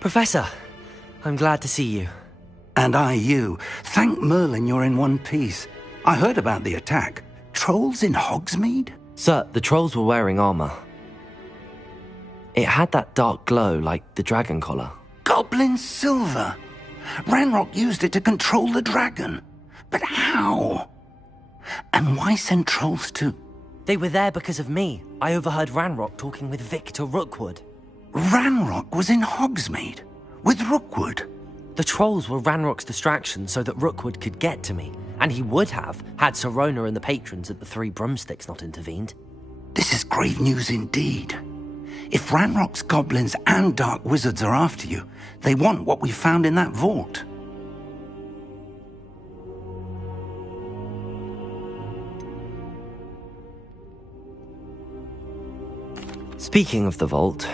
Professor, I'm glad to see you. And I you. Thank Merlin you're in one piece. I heard about the attack. Trolls in Hogsmeade? Sir, the trolls were wearing armor. It had that dark glow like the dragon collar. Goblin silver! Ranrock used it to control the dragon. But how? And why send trolls too? They were there because of me. I overheard Ranrock talking with Victor Rookwood. Ranrock was in Hogsmeade? With Rookwood? The trolls were Ranrock's distraction so that Rookwood could get to me. And he would have, had Sirona and the patrons at the Three Broomsticks not intervened. This is grave news indeed. If Ranrock's goblins and dark wizards are after you, they want what we found in that vault. Speaking of the vault,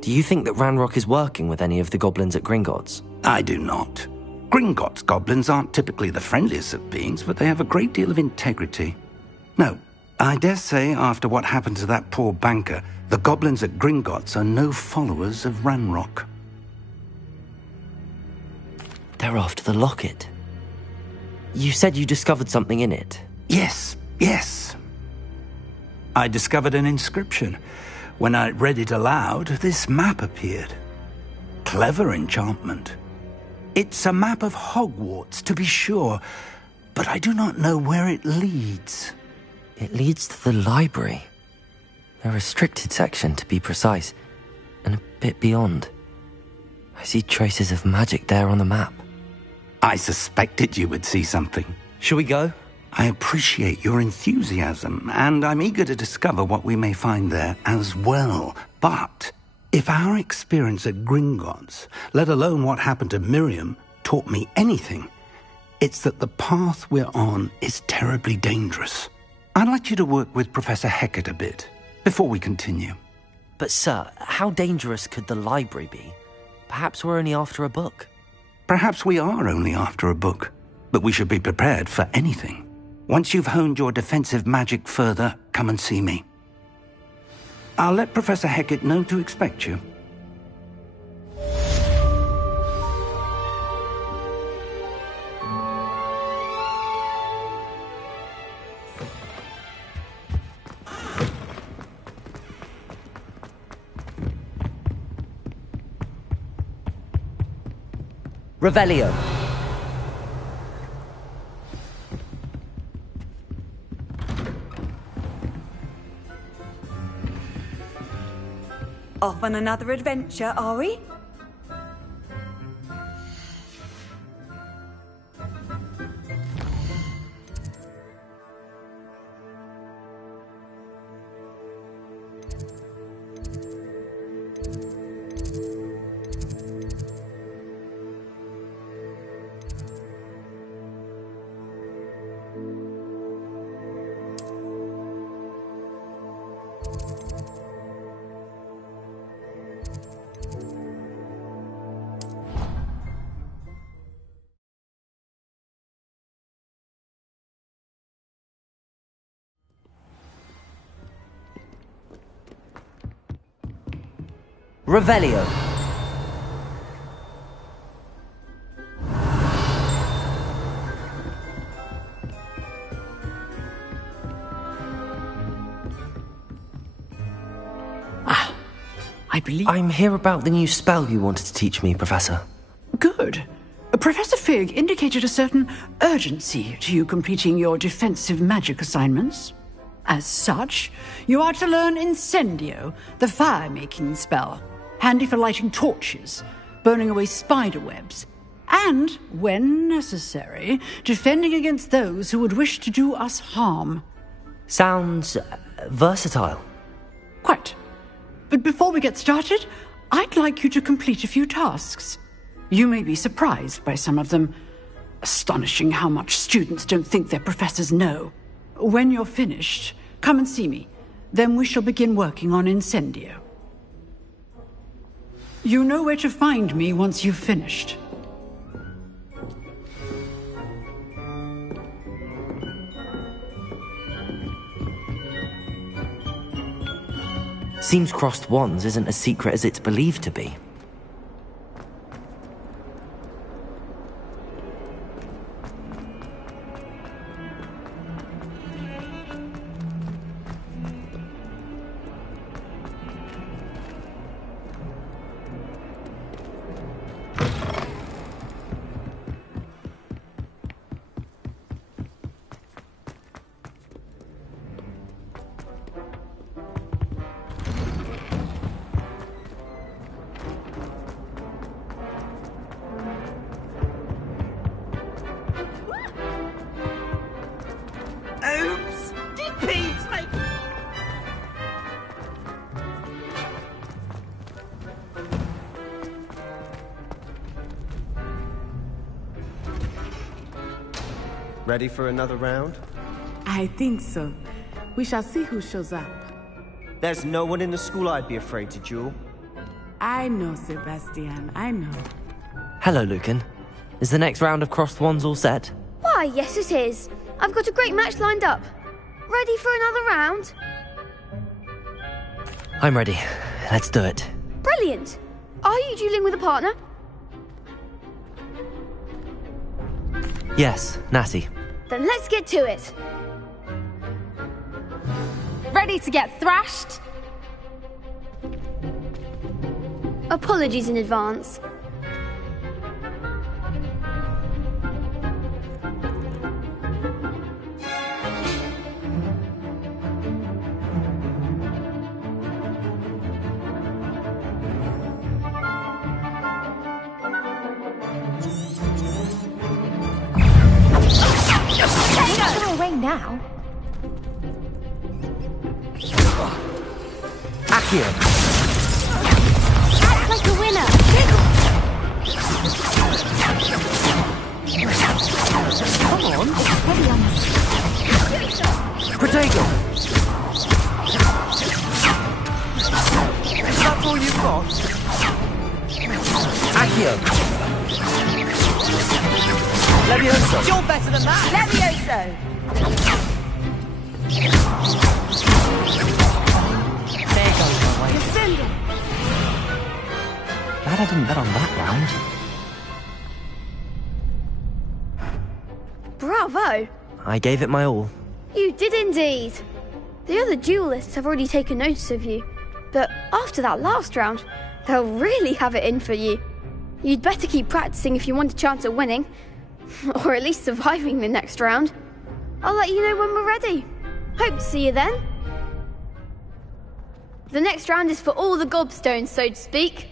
do you think that Ranrock is working with any of the goblins at Gringotts? I do not. Gringotts goblins aren't typically the friendliest of beings, but they have a great deal of integrity. No, I dare say after what happened to that poor banker, the goblins at Gringotts are no followers of Ranrock. They're after the locket. You said you discovered something in it. Yes. I discovered an inscription. When I read it aloud, this map appeared. Clever enchantment. It's a map of Hogwarts, to be sure, but I do not know where it leads. It leads to the library. A restricted section, to be precise, and a bit beyond. I see traces of magic there on the map. I suspected you would see something. Shall we go? I appreciate your enthusiasm, and I'm eager to discover what we may find there as well. But if our experience at Gringotts, let alone what happened to Miriam, taught me anything, it's that the path we're on is terribly dangerous. I'd like you to work with Professor Hecat a bit before we continue. But sir, how dangerous could the library be? Perhaps we're only after a book. Perhaps we are only after a book, but we should be prepared for anything. Once you've honed your defensive magic further, come and see me. I'll let Professor Hecat know to expect you. Revelio. Off on another adventure, are we? Revelio. I believe... I'm here about the new spell you wanted to teach me, Professor. Good. Professor Fig indicated a certain urgency to you completing your defensive magic assignments. As such, you are to learn Incendio, the fire-making spell, handy for lighting torches, burning away spider webs, and, when necessary, defending against those who would wish to do us harm. Sounds versatile. Quite. But before we get started, I'd like you to complete a few tasks. You may be surprised by some of them. Astonishing how much students don't think their professors know. When you're finished, come and see me. Then we shall begin working on Incendio. You know where to find me once you've finished. Seems crossed wands isn't as secret as it's believed to be. Ready for another round? I think so. We shall see who shows up. There's no one in the school I'd be afraid to duel. I know, Sebastian, I know. Hello, Lucan. Is the next round of crossed wands all set? Why, yes it is. I've got a great match lined up. Ready for another round? I'm ready. Let's do it. Brilliant. Are you dueling with a partner? Yes, Natty. Then let's get to it. Ready to get thrashed? Apologies in advance. Go away now. Accio! Act like a winner. Come on! Heavy on this. Protego! Is that all you've got? Accio! Levioso! You're better than that! Levioso! There goes my way. Descendo! Glad I didn't bet on that round. Bravo! I gave it my all. You did indeed. The other duelists have already taken notice of you, but after that last round, they'll really have it in for you. You'd better keep practicing if you want a chance at winning, or at least surviving the next round. I'll let you know when we're ready. Hope to see you then. The next round is for all the gobstones, so to speak.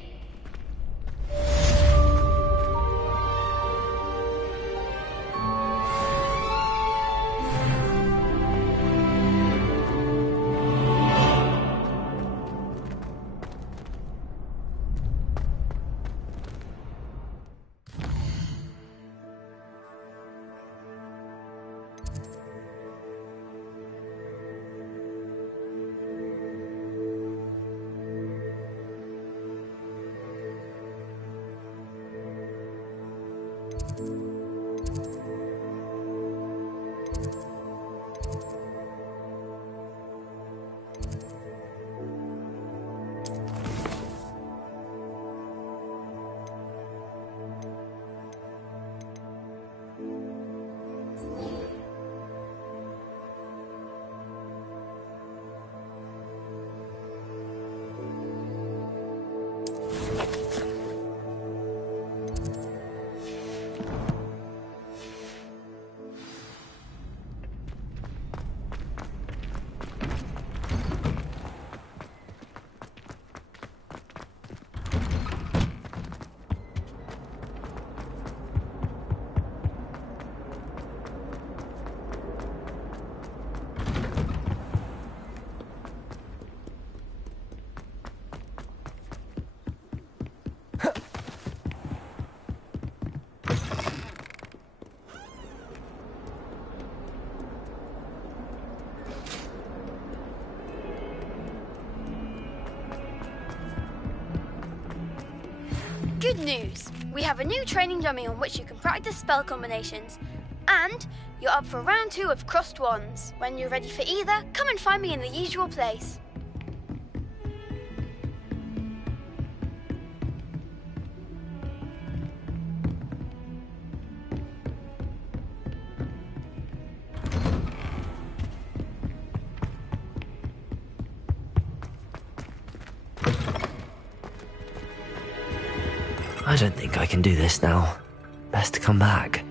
Good news! We have a new training dummy on which you can practice spell combinations. And you're up for round 2 of Crossed Wands. When you're ready for either, come and find me in the usual place. I don't think I can do this now. Best to come back.